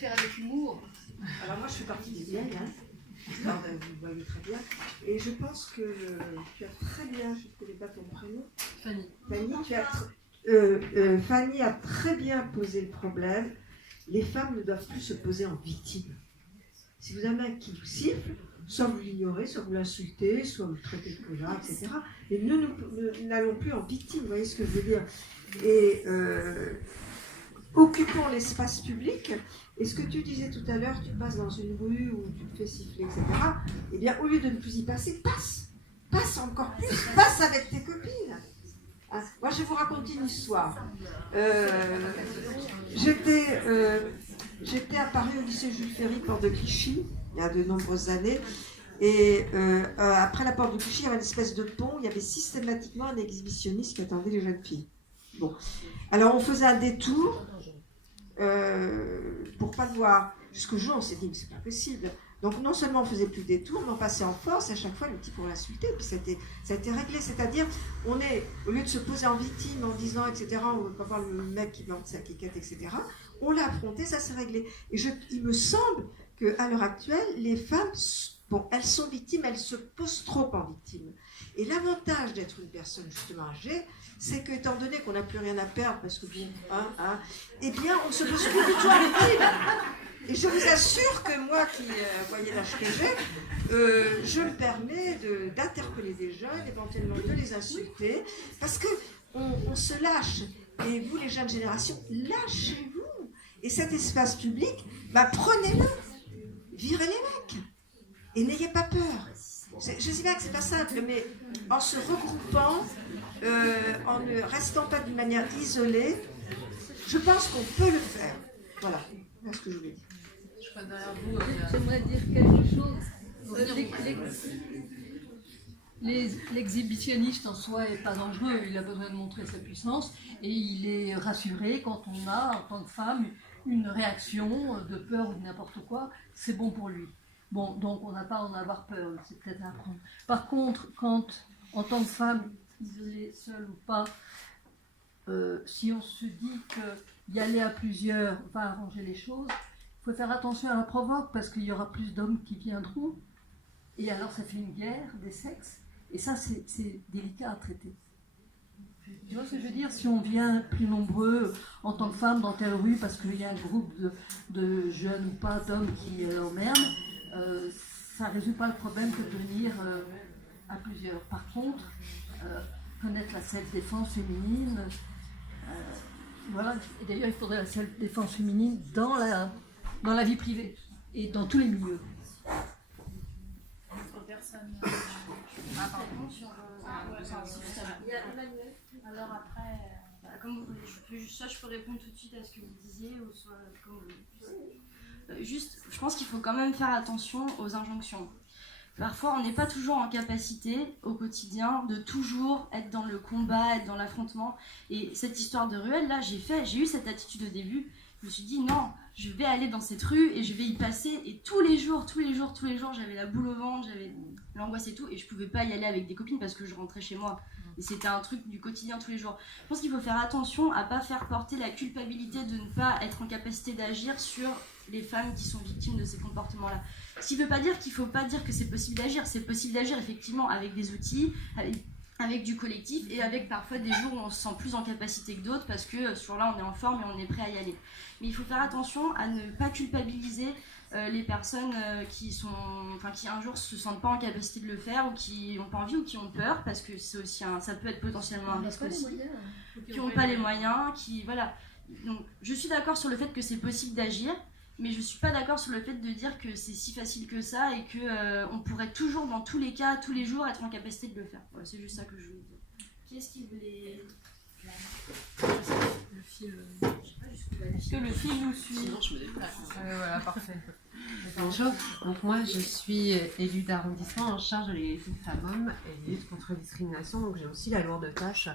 faire avec humour. Alors moi je fais partie des vieilles, hein. Alors, vous voyez très bien. Et je pense que tu as très bien, je ne connais pas ton prénom. Fanny. Fanny a très bien posé le problème. Les femmes ne doivent plus se poser en victime. Si vous avez un mec qui vous siffle, soit vous l'ignorez, soit vous l'insultez, soit vous le traitez de connard, etc. Et nous n'allons plus en victime, vous voyez ce que je veux dire. Et occupons l'espace public. Et ce que tu disais tout à l'heure, tu passes dans une rue où tu te fais siffler, etc. Eh bien, au lieu de ne plus y passer, passe encore plus, passe avec tes copines. Hein, moi, je vais vous raconter une histoire. J'étais à Paris au lycée Jules Ferry, porte de Clichy, il y a de nombreuses années. Et après la porte de Clichy, il y avait une espèce de pont, il y avait systématiquement un exhibitionniste qui attendait les jeunes filles. Bon. Alors, on faisait un détour pour pas le voir. Jusqu'au jour, on s'est dit, mais c'est pas possible. Donc, non seulement on faisait plus de détour, mais on passait en force, et à chaque fois, le type, on l'insultait, puis ça a été réglé. C'est-à-dire, au lieu de se poser en victime en disant, etc., on veut pas voir le mec qui vend sa quiquette, etc., on l'a affronté, ça s'est réglé. Et il me semble qu'à l'heure actuelle, les femmes, bon, elles sont victimes, elles se posent trop en victime. Et l'avantage d'être une personne justement âgée, c'est que, étant donné qu'on n'a plus rien à perdre, parce que bon, eh bien, on se pose plus du tout en victime. Et je vous assure que moi, qui voyez l'âge que j'ai, je me permets d'interpeller des jeunes, éventuellement de les insulter, parce que on se lâche. Et vous, les jeunes générations, lâchez-vous. Et cet espace public, prenez-le, virez les mecs, et n'ayez pas peur. Je sais bien que c'est pas simple, mais en se regroupant, en ne restant pas d'une manière isolée, je pense qu'on peut le faire. Voilà, c'est ce que je voulais dire. J'aimerais dire quelque chose. L'exhibitionniste en soi n'est pas dangereux, il a besoin de montrer sa puissance et il est rassuré quand on a, en tant que femme, une réaction de peur ou de n'importe quoi, c'est bon pour lui. Bon, donc on n'a pas à en avoir peur, c'est peut-être à apprendre. Par contre, quand, en tant que femme, isolée, seule ou pas, si on se dit que y aller à plusieurs va arranger les choses, il faut faire attention à la provoque parce qu'il y aura plus d'hommes qui viendront et alors ça fait une guerre des sexes et ça c'est délicat à traiter. Tu vois ce que je veux dire? Si on vient plus nombreux en tant que femme dans telle rue parce qu'il y a un groupe de jeunes ou pas d'hommes qui l'emmerdent, ça ne résout pas le problème que de venir à plusieurs. Par contre, connaître la self-défense féminine, voilà. Et d'ailleurs, il faudrait la self-défense féminine dans la vie privée et dans tous les milieux. Alors après, comme vous voulez, soit je peux répondre tout de suite à ce que vous disiez, ou soit comme vous voulez. Juste, je pense qu'il faut quand même faire attention aux injonctions. Parfois, on n'est pas toujours en capacité, au quotidien, de toujours être dans le combat, être dans l'affrontement. Et cette histoire de ruelle, là, j'ai eu cette attitude au début. Je me suis dit, non, je vais aller dans cette rue et je vais y passer. Et tous les jours, j'avais la boule au ventre, j'avais l'angoisse et tout. Et je pouvais pas y aller avec des copines parce que je rentrais chez moi. Et c'était un truc du quotidien tous les jours. Je pense qu'il faut faire attention à pas faire porter la culpabilité de ne pas être en capacité d'agir sur les femmes qui sont victimes de ces comportements-là. Ce qui ne veut pas dire qu'il ne faut pas dire que c'est possible d'agir. C'est possible d'agir effectivement avec des outils, avec du collectif et avec parfois des jours où on se sent plus en capacité que d'autres parce que ce jour-là on est en forme et on est prêt à y aller. Mais il faut faire attention à ne pas culpabiliser les personnes qui un jour se sentent pas en capacité de le faire ou qui n'ont pas envie ou qui ont peur parce que c'est aussi ça peut être potentiellement un risque aussi. Qui n'ont pas les moyens, voilà. Donc je suis d'accord sur le fait que c'est possible d'agir. Mais je ne suis pas d'accord sur le fait de dire que c'est si facile que ça et qu'on pourrait toujours, dans tous les cas, tous les jours, être en capacité de le faire. Voilà, c'est juste ça que je voulais dire. Qui est-ce qui voulait... Le fil... Est-ce que le fil nous suit? Sinon, je me déplace. Voilà, parfait. Bonjour, donc moi je suis élue d'arrondissement en charge de l'égalité femmes-hommes et lutte contre la discrimination, donc j'ai aussi la lourde tâche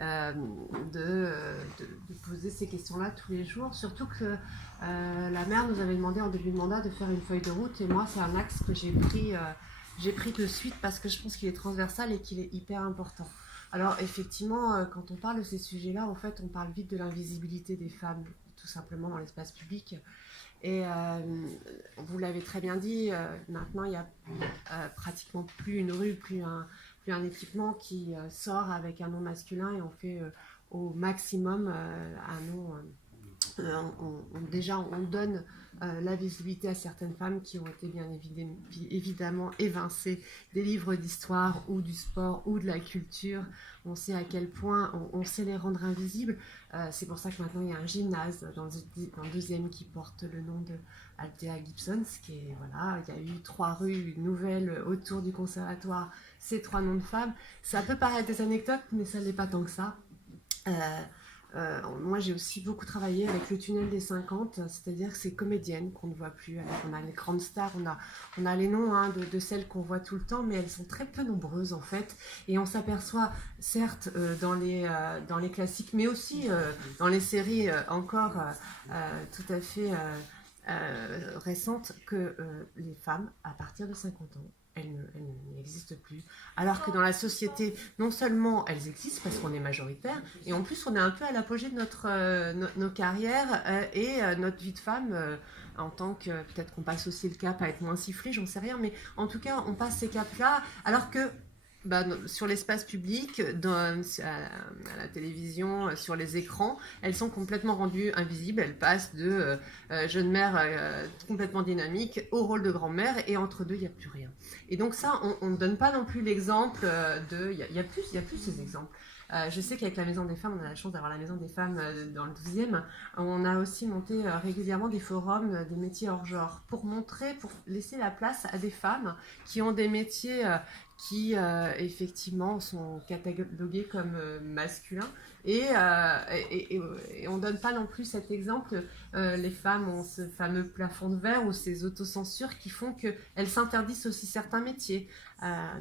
de poser ces questions-là tous les jours, surtout que la maire nous avait demandé en début de mandat de faire une feuille de route et moi c'est un axe que j'ai pris de suite parce que je pense qu'il est transversal et qu'il est hyper important. Alors effectivement, quand on parle de ces sujets-là, en fait on parle vite de l'invisibilité des femmes, tout simplement dans l'espace public. Et vous l'avez très bien dit, maintenant il n'y a pratiquement plus une rue, plus un équipement qui sort avec un nom masculin et on fait au maximum un nom. Déjà, on donne la visibilité à certaines femmes qui ont été bien évidemment évincées des livres d'histoire ou du sport ou de la culture. On sait à quel point on sait les rendre invisibles. C'est pour ça que maintenant il y a un gymnase dans le deuxième qui porte le nom de Althea Gibson. Il y a eu 3 rues nouvelles autour du conservatoire, ces 3 noms de femmes. Ça peut paraître des anecdotes, mais ça n'est pas tant que ça. Moi, j'ai aussi beaucoup travaillé avec le tunnel des 50, c'est-à-dire ces comédiennes qu'on ne voit plus. On a les grandes stars, on a les noms de celles qu'on voit tout le temps, mais elles sont très peu nombreuses en fait. Et on s'aperçoit, certes, dans les classiques, mais aussi dans les séries encore tout à fait récentes, que les femmes, à partir de 50 ans, elles n'existent plus. Alors que dans la société, non seulement elles existent parce qu'on est majoritaire, et en plus on est un peu à l'apogée de nos carrières et notre vie de femme, en tant que, peut-être qu'on passe aussi le cap à être moins sifflé, j'en sais rien, mais en tout cas on passe ces caps-là, alors que sur l'espace public, à la télévision, sur les écrans, elles sont complètement rendues invisibles. Elles passent de jeune mère complètement dynamique au rôle de grand-mère, et entre deux, il n'y a plus rien. Et donc ça, on ne donne pas non plus l'exemple de... Il y a plus ces exemples. Je sais qu'avec la Maison des Femmes, on a la chance d'avoir la Maison des Femmes dans le 12e. On a aussi monté régulièrement des forums des métiers hors genre pour laisser la place à des femmes qui ont des métiers qui effectivement sont catalogués comme masculins. Et on ne donne pas non plus cet exemple. Les femmes ont ce fameux plafond de verre ou ces autocensures qui font qu'elles s'interdisent aussi certains métiers.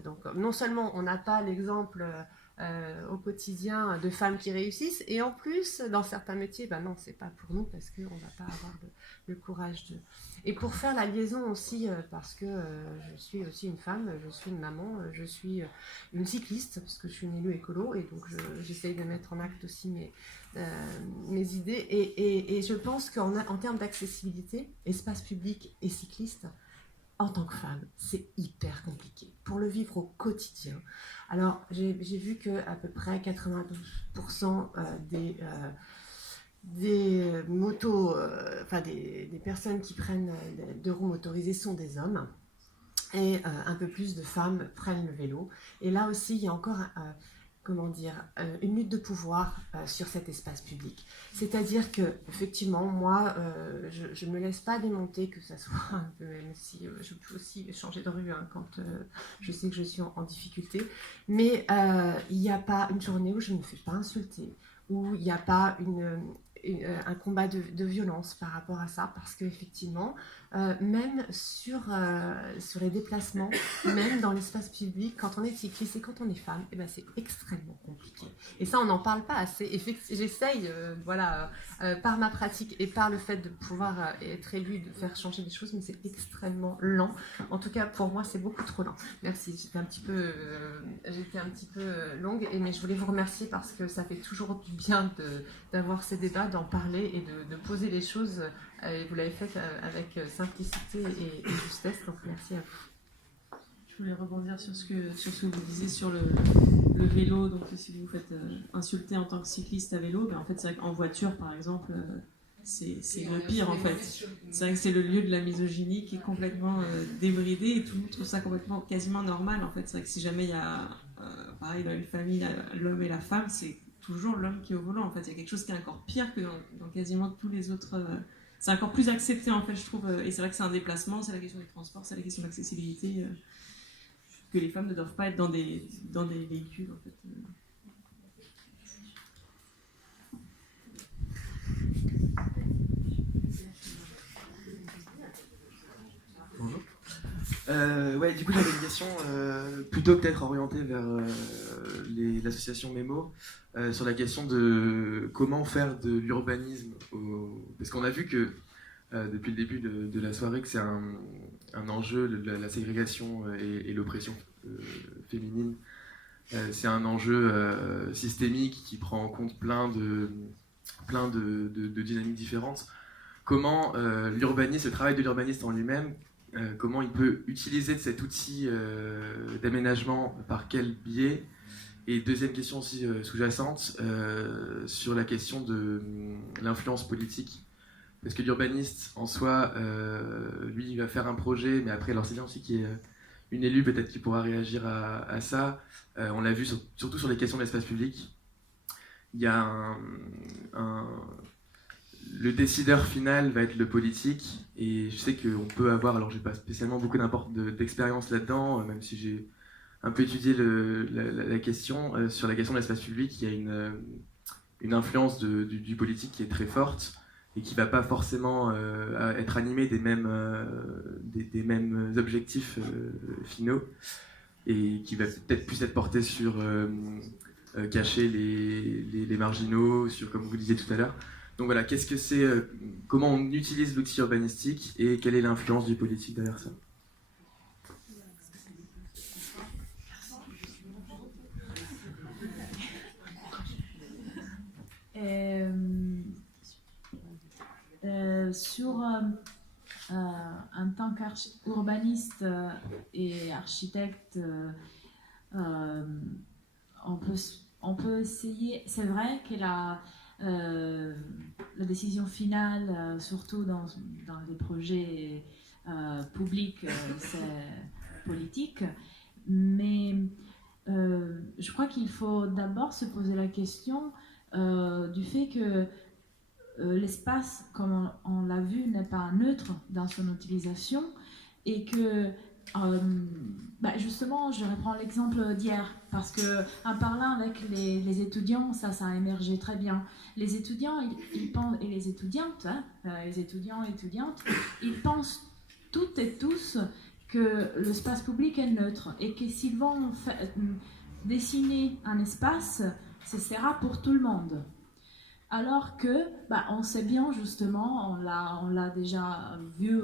Donc non seulement on n'a pas l'exemple au quotidien de femmes qui réussissent, et en plus dans certains métiers, non, c'est pas pour nous parce qu'on va pas avoir le courage de... Et pour faire la liaison aussi, parce que je suis aussi une femme, je suis une maman, je suis une cycliste, parce que je suis une élue écolo, et donc j'essaye de mettre en acte aussi mes idées, et je pense qu'en termes d'accessibilité, espace public et cycliste, en tant que femme, c'est hyper compliqué pour le vivre au quotidien. Alors, j'ai vu qu'à peu près 92% des motos, des personnes qui prennent 2 roues motorisées sont des hommes, et un peu plus de femmes prennent le vélo. Et là aussi, il y a encore une lutte de pouvoir sur cet espace public. C'est-à-dire que, effectivement, moi, je ne me laisse pas démonter, que ça soit un peu, même si je peux aussi changer de rue quand je sais que je suis en difficulté, mais il n'y a pas une journée où je ne me fais pas insulter, où il n'y a pas un combat de violence par rapport à ça, parce qu'effectivement, même sur les déplacements, même dans l'espace public, quand on est cycliste et quand on est femme, c'est extrêmement compliqué. Et ça, on n'en parle pas assez. J'essaye, par ma pratique et par le fait de pouvoir être élue, de faire changer des choses, mais c'est extrêmement lent. En tout cas, pour moi, c'est beaucoup trop lent. Merci, j'étais un petit peu longue, mais je voulais vous remercier parce que ça fait toujours du bien d'avoir ces débats, d'en parler et de poser les choses. Et vous l'avez fait avec simplicité et justesse, donc merci à vous. Je voulais rebondir sur ce que vous disiez sur le vélo. Donc si vous vous faites insulter en tant que cycliste à vélo, en fait c'est vrai qu'en voiture par exemple, c'est le pire en fait. C'est vrai que c'est le lieu de la misogynie qui est complètement débridé, et tout le monde trouve ça complètement quasiment normal en fait. C'est vrai que si jamais il y a pareil dans une famille, l'homme et la femme, c'est toujours l'homme qui est au volant en fait. Il y a quelque chose qui est encore pire que dans quasiment tous les autres... c'est encore plus accepté en fait, je trouve, et c'est vrai que c'est un déplacement, c'est la question du transport, c'est la question de l'accessibilité, que les femmes ne doivent pas être dans des véhicules en fait. Bonjour. Du coup j'avais une question plutôt peut-être orientée vers l'association Mémo, sur la question de comment faire de l'urbanisme, parce qu'on a vu que depuis le début de la soirée que c'est un enjeu, la ségrégation et l'oppression féminine, c'est un enjeu systémique qui prend en compte plein de dynamiques différentes. comment l'urbaniste, le travail de l'urbaniste en lui-même, comment il peut utiliser cet outil d'aménagement, par quel biais. Et deuxième question aussi sous-jacente, sur la question de l'influence politique. Parce que l'urbaniste, en soi, lui, il va faire un projet, mais après, alors c'est bien aussi qu'il y ait une élue, peut-être, qui pourra réagir à ça. On l'a vu surtout sur les questions de l'espace public. Il y a le décideur final va être le politique, et je sais qu'on peut avoir, alors j'ai pas spécialement beaucoup d'expérience là-dedans, même si j'ai un peu étudié la question, sur la question de l'espace public, il y a une influence du politique qui est très forte, et qui ne va pas forcément être animée des mêmes objectifs finaux, et qui va peut-être plus être portée sur cacher les marginaux, sur, comme vous disiez tout à l'heure. Donc voilà, qu'est-ce que c'est, comment on utilise l'outil urbanistique et quelle est l'influence du politique derrière ça? En tant qu'urbaniste et architecte, on peut essayer. C'est vrai que la décision finale, surtout dans les projets publics, c'est politique. Mais je crois qu'il faut d'abord se poser la question du fait que l'espace, comme on l'a vu, n'est pas neutre dans son utilisation, et que justement, je reprends l'exemple d'hier, parce que en parlant avec les étudiants, ça a émergé très bien. Les étudiants, ils pensent, et les étudiantes, les étudiants et étudiantes, ils pensent toutes et tous que l'espace public est neutre, et que s'ils vont dessiner un espace, ce sera pour tout le monde. Alors que, on sait bien justement, on l'a déjà vu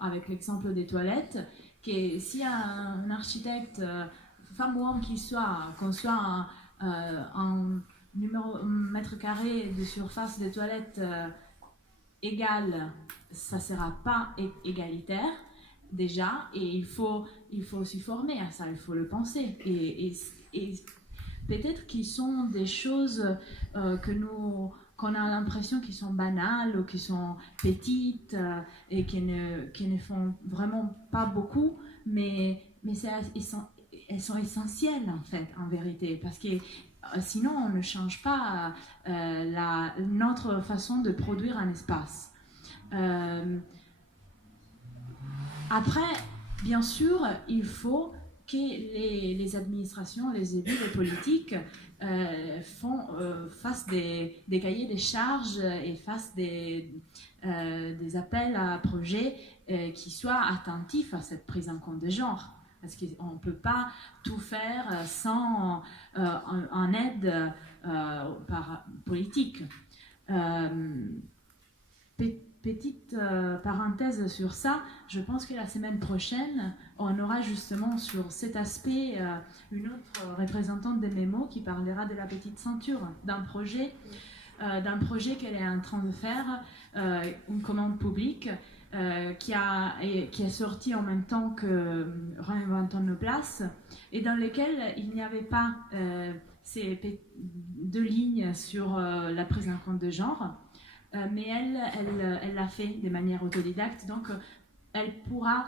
avec l'exemple des toilettes, que si un architecte, femme ou homme qu'il soit, conçoit un mètre carré de surface des toilettes égal, ça ne sera pas égalitaire déjà, et il faut s'y former à ça, il faut le penser. Et peut-être qu'ils sont des choses qu'on a l'impression qu'ils sont banales ou qu'ils sont petites et qui ne font vraiment pas beaucoup, mais elles sont essentielles en fait, en vérité, parce que sinon on ne change pas notre façon de produire un espace. Après, bien sûr, il faut que les administrations, les élus, les politiques fassent des cahiers des charges et fassent des appels à projets qui soient attentifs à cette prise en compte de genre. Parce qu'on ne peut pas tout faire sans en aide par politique. Petite parenthèse sur ça, je pense que la semaine prochaine, on aura justement sur cet aspect une autre représentante des mémos qui parlera de la petite ceinture, d'un projet qu'elle est en train de faire, une commande publique qui est sortie en même temps que Réinventons nos places, et dans lequel il n'y avait pas ces deux lignes sur la prise en compte de genre. Mais elle l'a fait de manière autodidacte, donc elle pourra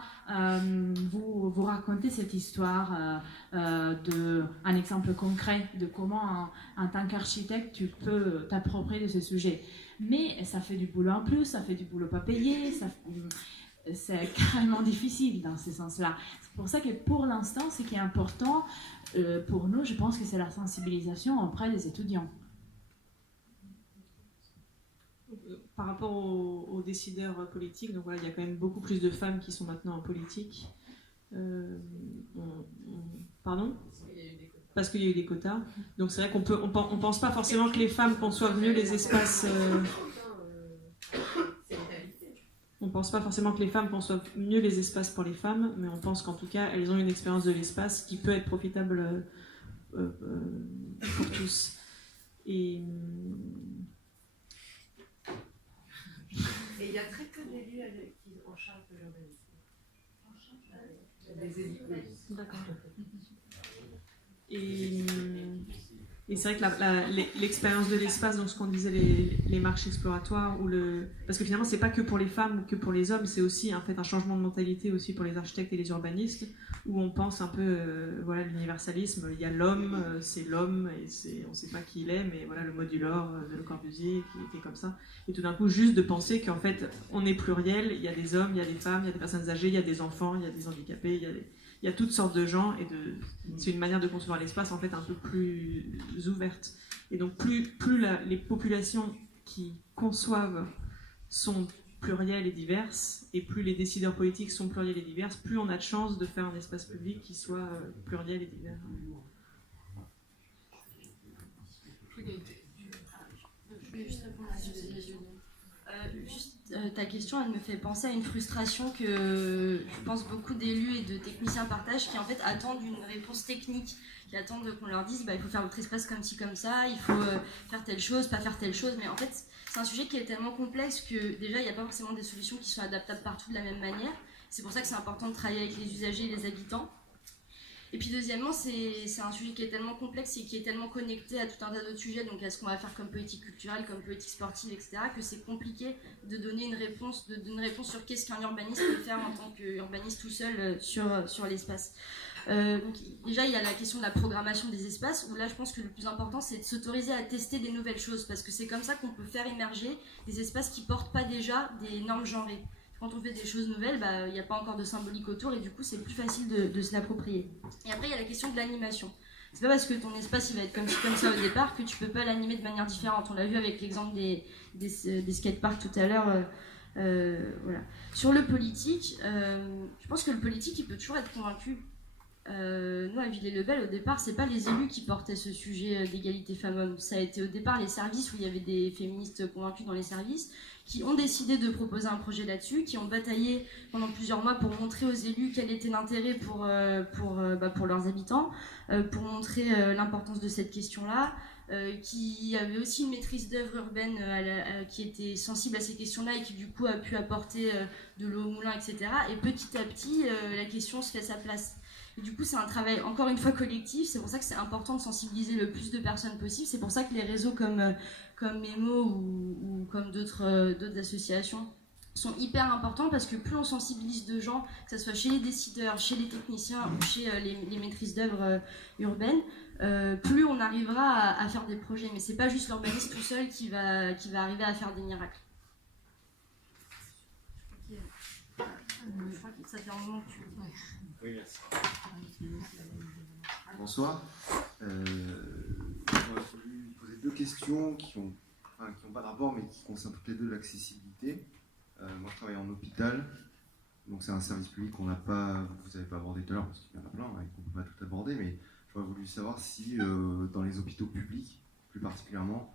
vous raconter cette histoire un exemple concret de comment en tant qu'architecte tu peux t'approprier de ce sujet. Mais ça fait du boulot en plus, ça fait du boulot pas payé, c'est carrément difficile dans ce sens-là. C'est pour ça que pour l'instant, ce qui est important pour nous, je pense que c'est la sensibilisation auprès des étudiants. Par rapport aux décideurs politiques, donc voilà, il y a quand même beaucoup plus de femmes qui sont maintenant en politique. Pardon ? Parce qu'il y a eu des quotas. Donc c'est vrai qu'on pense pas forcément que les femmes conçoivent mieux les espaces. On pense pas forcément que les femmes conçoivent mieux les espaces pour les femmes, mais on pense qu'en tout cas elles ont une expérience de l'espace qui peut être profitable pour tous. Et Et il y a très peu d'élus qui en charge de l'urbanisme. Des élus. D'accord. Et c'est vrai que l'expérience de l'espace, donc ce qu'on disait, les marches exploratoires, parce que finalement, c'est pas que pour les femmes ou que pour les hommes, c'est aussi en fait un changement de mentalité aussi pour les architectes et les urbanistes, où on pense un peu, voilà, l'universalisme. Il y a l'homme, c'est l'homme, et on sait pas qui il est, mais voilà, le modulor de Le Corbusier qui était comme ça. Et tout d'un coup, juste de penser qu'en fait, on est pluriel. Il y a des hommes, il y a des femmes, il y a des personnes âgées, il y a des enfants, il y a des handicapés, il y a toutes sortes de gens, et c'est une manière de concevoir l'espace en fait un peu plus ouverte. Et donc plus les populations qui conçoivent sont plurielles et diverses, et plus les décideurs politiques sont pluriels et divers, plus on a de chances de faire un espace public qui soit pluriel et divers. Je voulais juste répondre à ce que ta question, elle me fait penser à une frustration que je pense beaucoup d'élus et de techniciens partagent, qui en fait attendent une réponse technique, qui attendent qu'on leur dise il faut faire votre espace comme ci comme ça, il faut faire telle chose, pas faire telle chose, mais en fait c'est un sujet qui est tellement complexe que déjà il n'y a pas forcément des solutions qui sont adaptables partout de la même manière. C'est pour ça que c'est important de travailler avec les usagers et les habitants. Et puis deuxièmement, c'est un sujet qui est tellement complexe et qui est tellement connecté à tout un tas d'autres sujets, donc à ce qu'on va faire comme politique culturelle, comme politique sportive, etc., que c'est compliqué de donner une réponse, sur qu'est-ce qu'un urbaniste peut faire en tant qu'urbaniste tout seul sur l'espace. Donc déjà, il y a la question de la programmation des espaces, où là, je pense que le plus important, c'est de s'autoriser à tester des nouvelles choses, parce que c'est comme ça qu'on peut faire émerger des espaces qui portent pas déjà des normes genrées. Quand on fait des choses nouvelles, il n'y a pas encore de symbolique autour, et du coup c'est plus facile de se l'approprier. Et après il y a la question de l'animation. C'est pas parce que ton espace il va être comme ça au départ que tu peux pas l'animer de manière différente. On l'a vu avec l'exemple des skateparks tout à l'heure. Voilà. Sur le politique, je pense que le politique il peut toujours être convaincu. Nous à Villers-le-Bel, au départ, c'est pas les élus qui portaient ce sujet d'égalité femmes-hommes. Ça a été au départ les services, où il y avait des féministes convaincus dans les services, qui ont décidé de proposer un projet là-dessus, qui ont bataillé pendant plusieurs mois pour montrer aux élus quel était l'intérêt pour leurs habitants, pour montrer l'importance de cette question-là, qui avait aussi une maîtrise d'œuvre urbaine qui était sensible à ces questions-là et qui du coup a pu apporter de l'eau au moulin, etc. Et petit à petit, la question se fait sa place. Et du coup, c'est un travail, encore une fois, collectif. C'est pour ça que c'est important de sensibiliser le plus de personnes possible. C'est pour ça que les réseaux comme Memo ou comme d'autres associations sont hyper importants, parce que plus on sensibilise de gens, que ce soit chez les décideurs, chez les techniciens ou chez les maîtrises d'œuvre urbaines, plus on arrivera à faire des projets. Mais c'est pas juste l'urbaniste tout seul qui va arriver à faire des miracles. Je crois que ça fait un moment que tu... Oui, merci. Bonsoir. J'aurais voulu poser deux questions qui n'ont pas de rapport, mais qui concernent toutes les deux l'accessibilité. Moi, je travaille en hôpital, donc c'est un service public qu'on n'a pas, vous n'avez pas abordé tout à l'heure, parce qu'il y en a plein, et qu'on ne peut pas tout aborder, mais j'aurais voulu savoir si dans les hôpitaux publics, plus particulièrement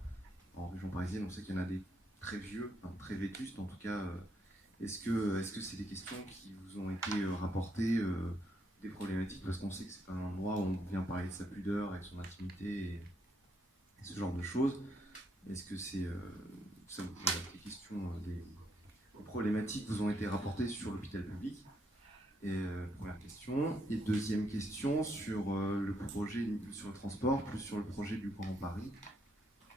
en région parisienne, on sait qu'il y en a des très vieux, très vétustes en tout cas. Est-ce que c'est des questions qui vous ont été rapportées, des problématiques, parce qu'on sait que c'est un endroit où on vient parler de sa pudeur et de son intimité et ce genre de choses. Est-ce que c'est des questions, des problématiques vous ont été rapportées sur l'hôpital public? Et première question. Et deuxième question sur le projet, plus sur le transport, plus sur le projet du Grand Paris.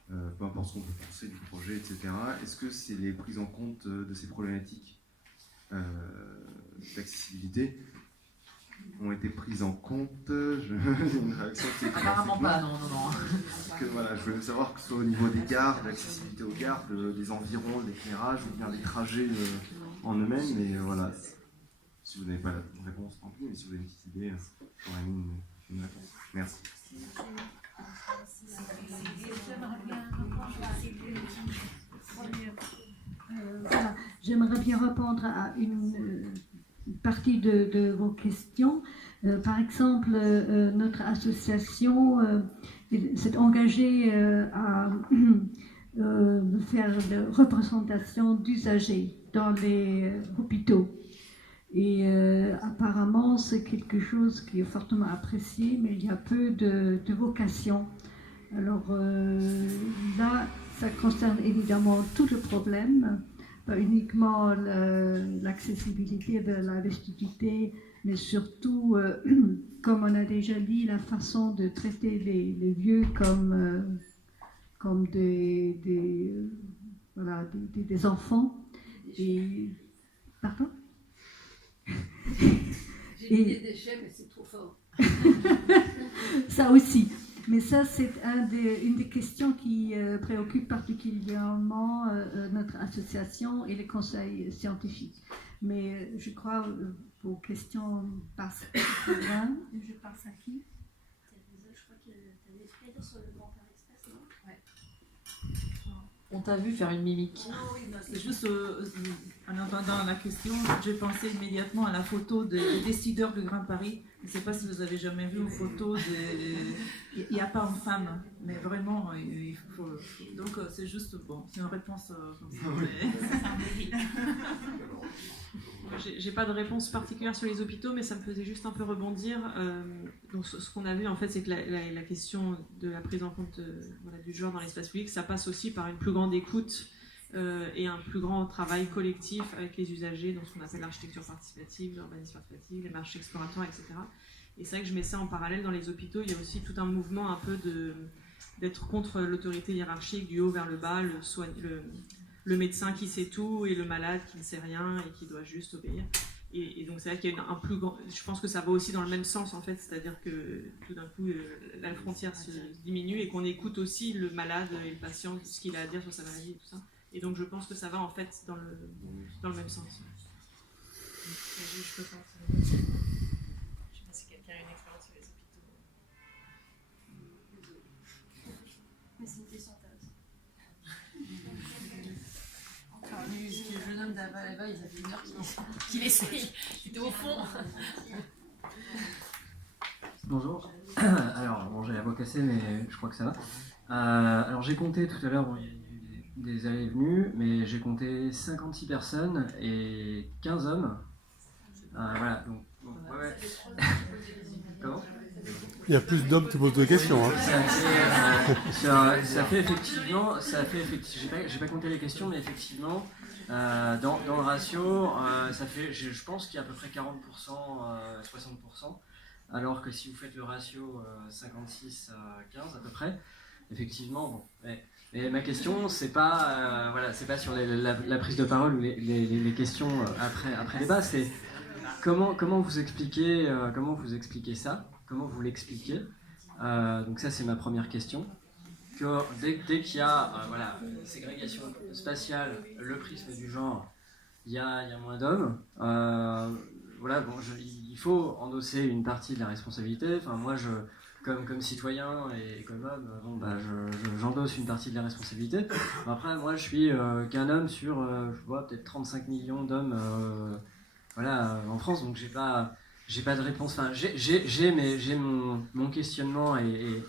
Peu importe ce qu'on peut penser du projet, etc. Est-ce que c'est les prises en compte de ces problématiques d'accessibilité ont été prises en compte? J'ai une réaction qui est apparemment pas, non. Que, voilà, je voulais savoir que ce soit au niveau des gares, de l'accessibilité aux gares, des environs, de l'éclairage, ou bien des trajets en eux-mêmes, mais voilà. Si vous n'avez pas la réponse, tant pis, mais si vous avez une petite idée, j'aurais mis une réponse. Merci. Voilà. J'aimerais bien répondre à une partie de vos questions. Par exemple, notre association s'est engagée à faire de représentation d'usagers dans les hôpitaux. Et apparemment, c'est quelque chose qui est fortement apprécié, mais il y a peu de vocation. Alors là, ça concerne évidemment tout le problème, pas uniquement l'accessibilité de la vestibilité, mais surtout, comme on a déjà dit, la façon de traiter les vieux comme des enfants. Et, pardon? J'ai dit des déchets, mais c'est trop fort. Ça aussi. Mais ça, c'est une des questions qui préoccupe particulièrement notre association et les conseils scientifiques. Mais je crois vos questions passent bien. Je passe à qui? Je crois que tu avais fait dire sur le Grand Paris Express, non? Ouais. On t'a vu faire une mimique. C'est juste en entendant la question, j'ai pensé immédiatement à la photo des décideurs du Grand Paris. Je ne sais pas si vous avez jamais vu une photo il n'y a pas une femme, mais vraiment, il faut. Donc c'est juste bon, c'est une réponse comme ça. J'ai pas de réponse particulière sur les hôpitaux, mais ça me faisait juste un peu rebondir. Donc ce qu'on a vu en fait, c'est que la question de la prise en compte du genre dans l'espace public, ça passe aussi par une plus grande écoute et un plus grand travail collectif avec les usagers, dans ce qu'on appelle l'architecture participative, l'urbanisme participatif, les marches exploratoires, etc. Et c'est vrai que je mets ça en parallèle dans les hôpitaux. Il y a aussi tout un mouvement un peu d'être contre l'autorité hiérarchique du haut vers le bas, le médecin qui sait tout et le malade qui ne sait rien et qui doit juste obéir. Et donc c'est vrai qu'il y a un plus grand... Je pense que ça va aussi dans le même sens en fait, c'est-à-dire que tout d'un coup la frontière se diminue et qu'on écoute aussi le malade et le patient, ce qu'il a à dire sur sa maladie et tout ça. Et donc je pense que ça va en fait dans le même sens. Je peux pas... Je sais pas si quelqu'un a une expérience sur les hôpitaux. Mais c'est une question intéressante. Le jeune homme là-bas, il avait une heure qu'il essaye. C'était au fond. Bonjour. Alors, bon, j'ai la voix cassée, mais je crois que ça va. Alors, j'ai compté tout à l'heure, bon, il y a eu des allées et venues, mais j'ai compté 56 personnes et 15 hommes. Voilà, donc, bon, ouais. Comment ? Il y a plus d'hommes qui posent des questions. Hein. Ça fait effectivement, j'ai pas compté les questions, mais effectivement, dans le ratio, ça fait, je pense qu'il y a à peu près 40%, 60%, alors que si vous faites le ratio 56 à 15 à peu près, effectivement, bon. Et ma question, c'est pas, c'est pas sur la prise de parole ou les questions après débat, c'est comment vous expliquez ça. Comment vous l'expliquez? Donc ça, c'est ma première question. Que dès qu'il y a ségrégation spatiale, le prisme du genre, il y a moins d'hommes. Il faut endosser une partie de la responsabilité. Enfin, moi, comme citoyen et comme homme, j'endosse une partie de la responsabilité. Après, moi, je suis qu'un homme sur, peut-être 35 millions d'hommes en France, donc j'ai pas de réponse. Enfin, j'ai mon questionnement et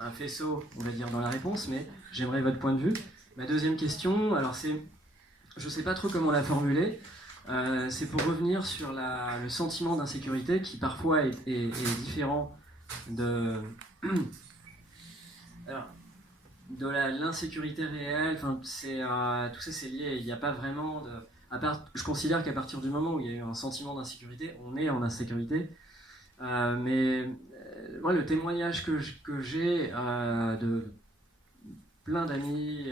un faisceau, on va dire, dans la réponse, mais j'aimerais votre point de vue. Ma deuxième question, alors je sais pas trop comment la formuler, c'est pour revenir sur le sentiment d'insécurité qui parfois est différent de l'insécurité réelle. Enfin, tout ça c'est lié. Il n'y a pas vraiment je considère qu'à partir du moment où il y a eu un sentiment d'insécurité, on est en insécurité. Mais moi, le témoignage que j'ai de plein d'amis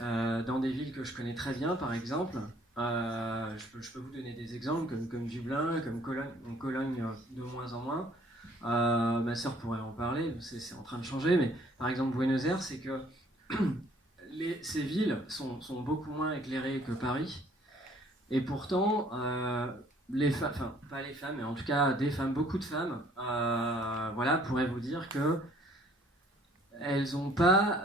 dans des villes que je connais très bien, par exemple, je peux vous donner des exemples comme Dublin, comme Cologne de moins en moins. Ma sœur pourrait en parler, c'est en train de changer, mais par exemple Buenos Aires, c'est que ces villes sont beaucoup moins éclairées que Paris, et pourtant les femmes, enfin pas les femmes, mais en tout cas des femmes, beaucoup de femmes, pourraient vous dire que elles n'ont pas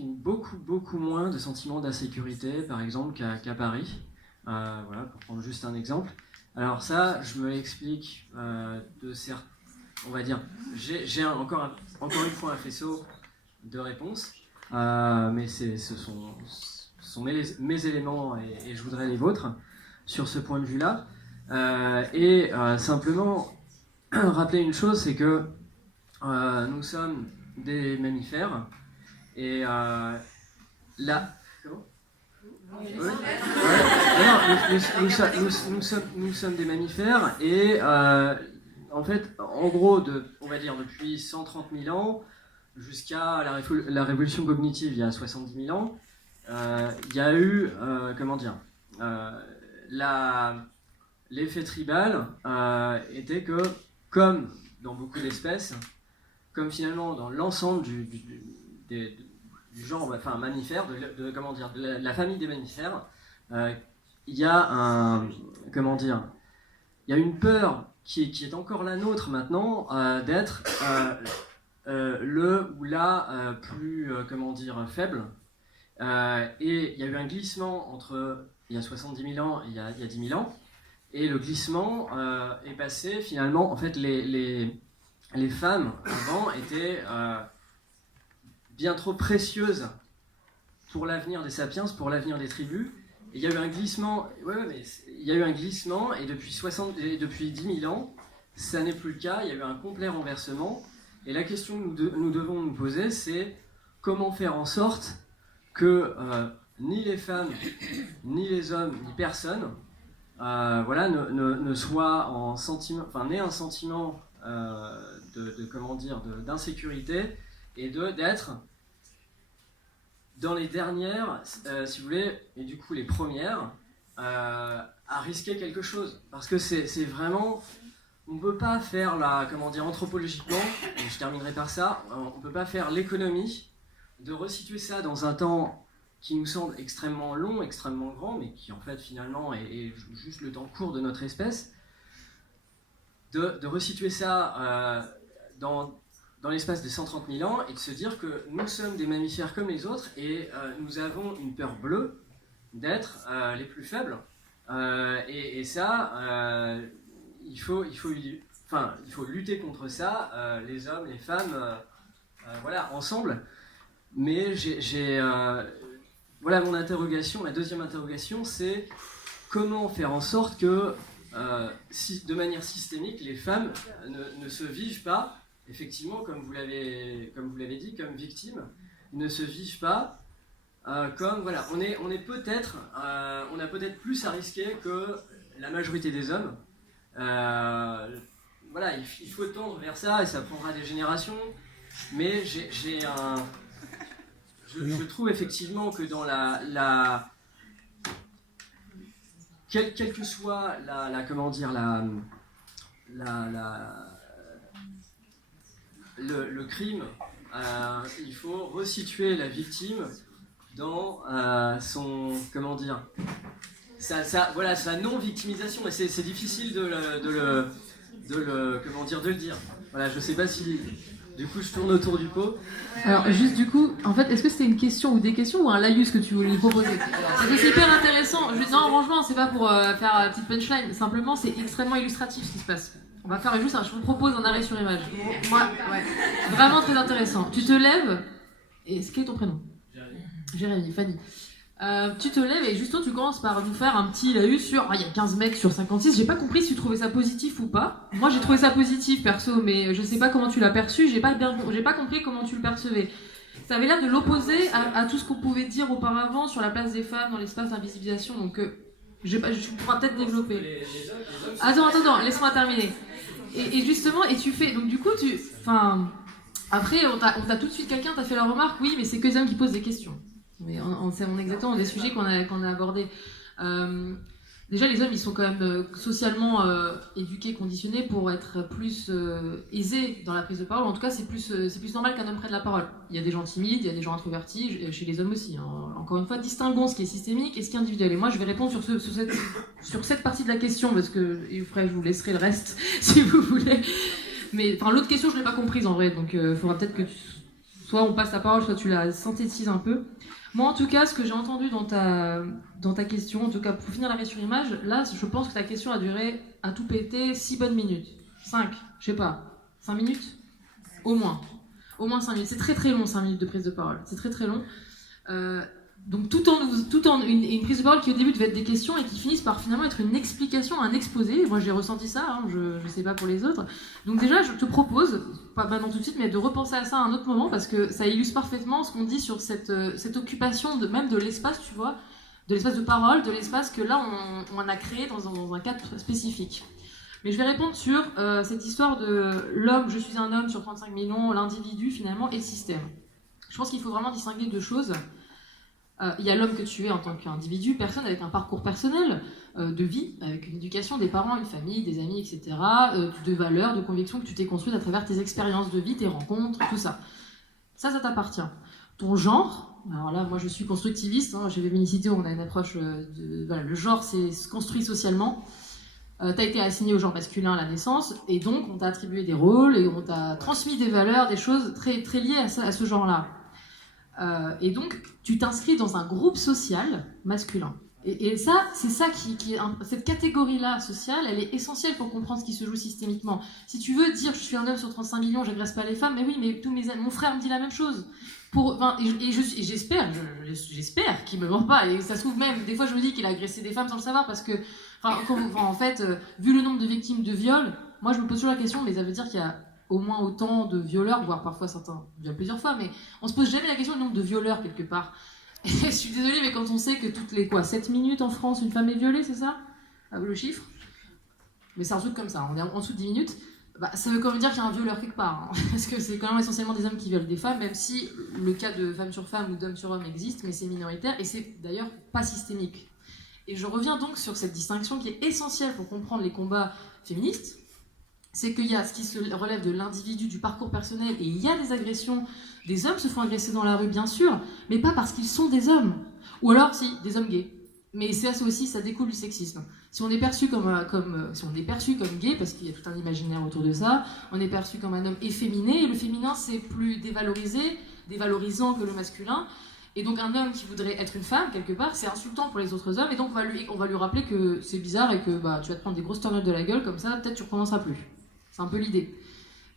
ou beaucoup moins de sentiments d'insécurité, par exemple, qu'à Paris. Pour prendre juste un exemple. Alors ça, je me l'explique de certains, on va dire, j'ai encore une fois un faisceau de réponses, mais ce sont mes éléments et je voudrais les vôtres sur ce point de vue-là. Simplement rappeler une chose, c'est que nous sommes des mammifères et là... Nous sommes des mammifères et en fait, en gros, on va dire depuis 130 000 ans jusqu'à la révolution cognitive il y a 70 000 ans, il y a eu, l'effet tribal était que, comme dans beaucoup d'espèces, comme finalement dans l'ensemble du genre, enfin mammifère, de la famille des mammifères, il y a une peur qui est encore la nôtre maintenant, d'être le ou la plus faible. Et il y a eu un glissement entre il y a 70 000 ans et il y a 10 000 ans. Et le glissement est passé finalement, en fait, les femmes avant étaient bien trop précieuses pour l'avenir des sapiens, pour l'avenir des tribus. Et il y a eu un glissement, et depuis 10 000 ans, ça n'est plus le cas, il y a eu un complet renversement. Et la question que nous devons nous poser, c'est comment faire en sorte que ni les femmes, ni les hommes, ni personne ne soit n'ait un sentiment d'insécurité et d'être dans les dernières, si vous voulez, et du coup les premières, à risquer quelque chose. Parce que c'est vraiment... On ne peut pas faire anthropologiquement, et je terminerai par ça, on ne peut pas faire l'économie de resituer ça dans un temps qui nous semble extrêmement long, extrêmement grand, mais qui en fait finalement est juste le temps court de notre espèce, de resituer ça dans l'espace de 130 000 ans et de se dire que nous sommes des mammifères comme les autres et nous avons une peur bleue d'être les plus faibles. Et ça, il faut lutter contre ça, les hommes, les femmes, ensemble. Mais mon interrogation, ma deuxième interrogation, c'est comment faire en sorte que, de manière systémique, les femmes ne se vivent pas, effectivement, comme vous l'avez dit, comme victimes, ne se vivent pas comme, on a peut-être plus à risquer que la majorité des hommes. Il faut tendre vers ça et ça prendra des générations, mais je trouve effectivement que dans quelle que soit le crime, il faut resituer la victime dans sa non-victimisation, et c'est difficile de le dire. Voilà, je sais pas si... Du coup, je tourne autour du pot. Alors, juste du coup, en fait, est-ce que c'était une question ou des questions ou un laïus que tu voulais lui proposer? Parce que c'est hyper intéressant. Non, franchement, c'est pas pour faire une petite punchline. Simplement, c'est extrêmement illustratif ce qui se passe. On va faire juste je vous propose un arrêt sur image. Moi, ouais. Vraiment très intéressant. Tu te lèves. Et quel est ton prénom? Jérémy, Fanny. Tu te lèves et justement tu commences par nous faire un petit laïus sur il y a 15 mecs sur 56. J'ai pas compris si tu trouvais ça positif ou pas. Moi j'ai trouvé ça positif perso, mais je sais pas comment tu l'as perçu. J'ai pas compris comment tu le percevais. Ça avait l'air de l'opposer à tout ce qu'on pouvait dire auparavant sur la place des femmes dans l'espace d'invisibilisation. Donc je pourrais peut-être développer. Attends, laisse-moi terminer. Et justement, et tu fais donc du coup après on t'a tout de suite quelqu'un t'a fait la remarque, oui mais c'est que les hommes qui posent des questions. Mais on est exactement des sujets qu'on a abordés. Déjà, les hommes, ils sont quand même socialement éduqués, conditionnés pour être plus aisés dans la prise de parole. En tout cas, c'est plus normal qu'un homme prenne la parole. Il y a des gens timides, il y a des gens introvertis, chez les hommes aussi. Hein. Encore une fois, distinguons ce qui est systémique et ce qui est individuel. Et moi, je vais répondre sur cette partie de la question, parce que après, je vous laisserai le reste, si vous voulez. Mais l'autre question, je ne l'ai pas comprise en vrai. Donc, il faudra peut-être que soit on passe la parole, soit tu la synthétises un peu. Moi, en tout cas, ce que j'ai entendu dans ta question, en tout cas, pour finir l'arrêt sur image, là, je pense que ta question a duré, à tout péter, 6 bonnes minutes. 5, je sais pas. 5 minutes? Au moins 5 minutes. C'est très très long, 5 minutes de prise de parole. C'est très très long. Donc, tout en une prise de parole qui au début devait être des questions et qui finissent par finalement être une explication, un exposé. Moi, j'ai ressenti ça, hein, je sais pas pour les autres. Donc déjà, je te propose, pas maintenant tout de suite, mais de repenser à ça à un autre moment parce que ça illustre parfaitement ce qu'on dit sur cette occupation même de l'espace, tu vois, de l'espace de parole, de l'espace que là on a créé dans un cadre spécifique. Mais je vais répondre sur cette histoire de l'homme, je suis un homme sur 35 millions, l'individu finalement et le système. Je pense qu'il faut vraiment distinguer deux choses. Il y a l'homme que tu es en tant qu'individu, personne avec un parcours personnel de vie, avec une éducation, des parents, une famille, des amis, etc., de valeurs, de convictions que tu t'es construite à travers tes expériences de vie, tes rencontres, tout ça. Ça t'appartient. Ton genre, alors là, moi je suis constructiviste, hein, j'ai Féminicité où on a une approche de... Voilà, le genre, c'est se construit socialement. T'as été assigné au genre masculin à la naissance, et donc on t'a attribué des rôles, et on t'a transmis des valeurs, des choses très, très liées à ce genre-là. Et donc, tu t'inscris dans un groupe social masculin. Et ça, c'est ça cette catégorie-là sociale, elle est essentielle pour comprendre ce qui se joue systémiquement. Si tu veux dire, je suis un homme sur 35 millions, j'agresse pas les femmes, mais oui, mais mon frère me dit la même chose. J'espère qu'il me ment pas. Et ça se trouve même, des fois je me dis qu'il a agressé des femmes sans le savoir, parce que, en fait, vu le nombre de victimes de viol, moi je me pose toujours la question, mais ça veut dire qu'il y a au moins autant de violeurs, voire parfois certains violent plusieurs fois, mais on se pose jamais la question du nombre de violeurs quelque part. Et je suis désolée, mais quand on sait que toutes les 7 minutes en France, une femme est violée, c'est ça le chiffre? Mais c'est un truc comme ça, on est en dessous de 10 minutes, ça veut quand même dire qu'il y a un violeur quelque part, hein, parce que c'est quand même essentiellement des hommes qui violent des femmes, même si le cas de femme sur femme ou d'homme sur homme existe, mais c'est minoritaire, et c'est d'ailleurs pas systémique. Et je reviens donc sur cette distinction qui est essentielle pour comprendre les combats féministes, c'est qu'il y a ce qui se relève de l'individu, du parcours personnel, et il y a des agressions. Des hommes se font agresser dans la rue, bien sûr, mais pas parce qu'ils sont des hommes. Ou alors, si, des hommes gays. Mais ça aussi, ça découle du sexisme. Si on est perçu comme gay, parce qu'il y a tout un imaginaire autour de ça, on est perçu comme un homme efféminé, et le féminin, c'est plus dévalorisant que le masculin. Et donc un homme qui voudrait être une femme, quelque part, c'est insultant pour les autres hommes, et donc on va lui rappeler que c'est bizarre et que tu vas te prendre des grosses tornades de la gueule, comme ça, peut-être tu recommenceras plus. C'est un peu l'idée.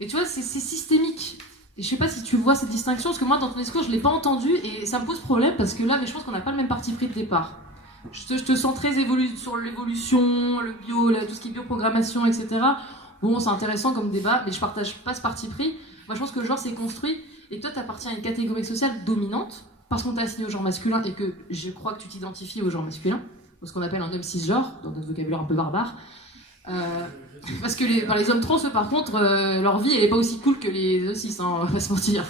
Et tu vois, c'est systémique. Et je sais pas si tu vois cette distinction, parce que moi, dans ton discours, je l'ai pas entendu, et ça me pose problème, parce que là, mais je pense qu'on n'a pas le même parti pris de départ. Je te sens très sur l'évolution, le bio, tout ce qui est bioprogrammation, etc. Bon, c'est intéressant comme débat, mais je partage pas ce parti pris. Moi, je pense que le genre, c'est construit, et toi, tu appartiens à une catégorie sociale dominante, parce qu'on t'a assigné au genre masculin, et que je crois que tu t'identifies au genre masculin, ce qu'on appelle un homme cisgenre, dans notre vocabulaire un peu barbare. Parce que les hommes trans, par contre, leur vie, elle est pas aussi cool que les cis, hein, on va pas se mentir.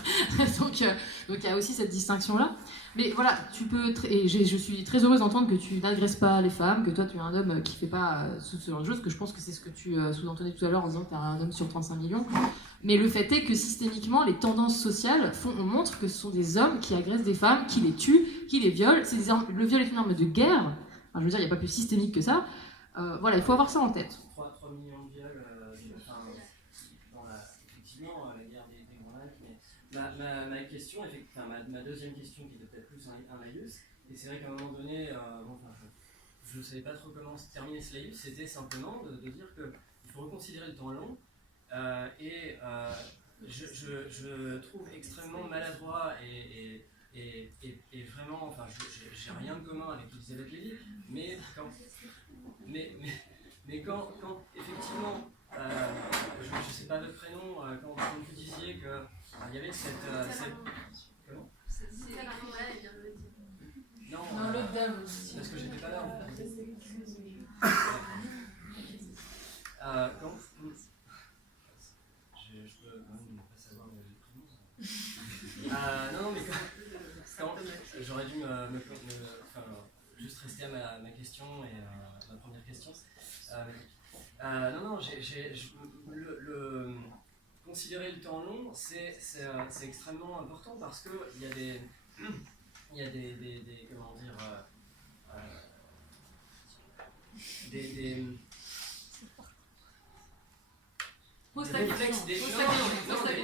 Donc il y a aussi cette distinction-là. Mais voilà, tu peux... Et je suis très heureuse d'entendre que tu n'agresses pas les femmes, que toi, tu es un homme qui fait pas ce genre de choses, que je pense que c'est ce que tu sous-entendais tout à l'heure en disant que tu es un homme sur 35 millions. Mais le fait est que systémiquement, les tendances sociales montrent que ce sont des hommes qui agressent des femmes, qui les tuent, qui les violent. Le viol est une arme de guerre. Enfin, je veux dire, il n'y a pas plus systémique que ça. Voilà, il faut avoir ça en tête. 3 millions de viols, effectivement, la guerre des grands lacs. Mais ma question, ma deuxième question, qui était peut-être plus un laïus, et c'est vrai qu'à un moment donné, je ne savais pas trop comment se terminer ce laïus, c'était simplement de dire qu'il faut reconsidérer le temps long, et je trouve extrêmement maladroit et vraiment, j'ai rien de commun avec Elisabeth Lévy, mais quand effectivement, je ne sais pas votre prénom, quand vous disiez qu'il y avait cette comment ? Non, l'autre dame aussi. Parce que j'étais pas là. Quand je peux quand même pas savoir les prénoms. Non, mais quand j'aurais dû juste rester à ma question et ma première question. Considérer le temps long, c'est extrêmement important parce que il y a des comment dire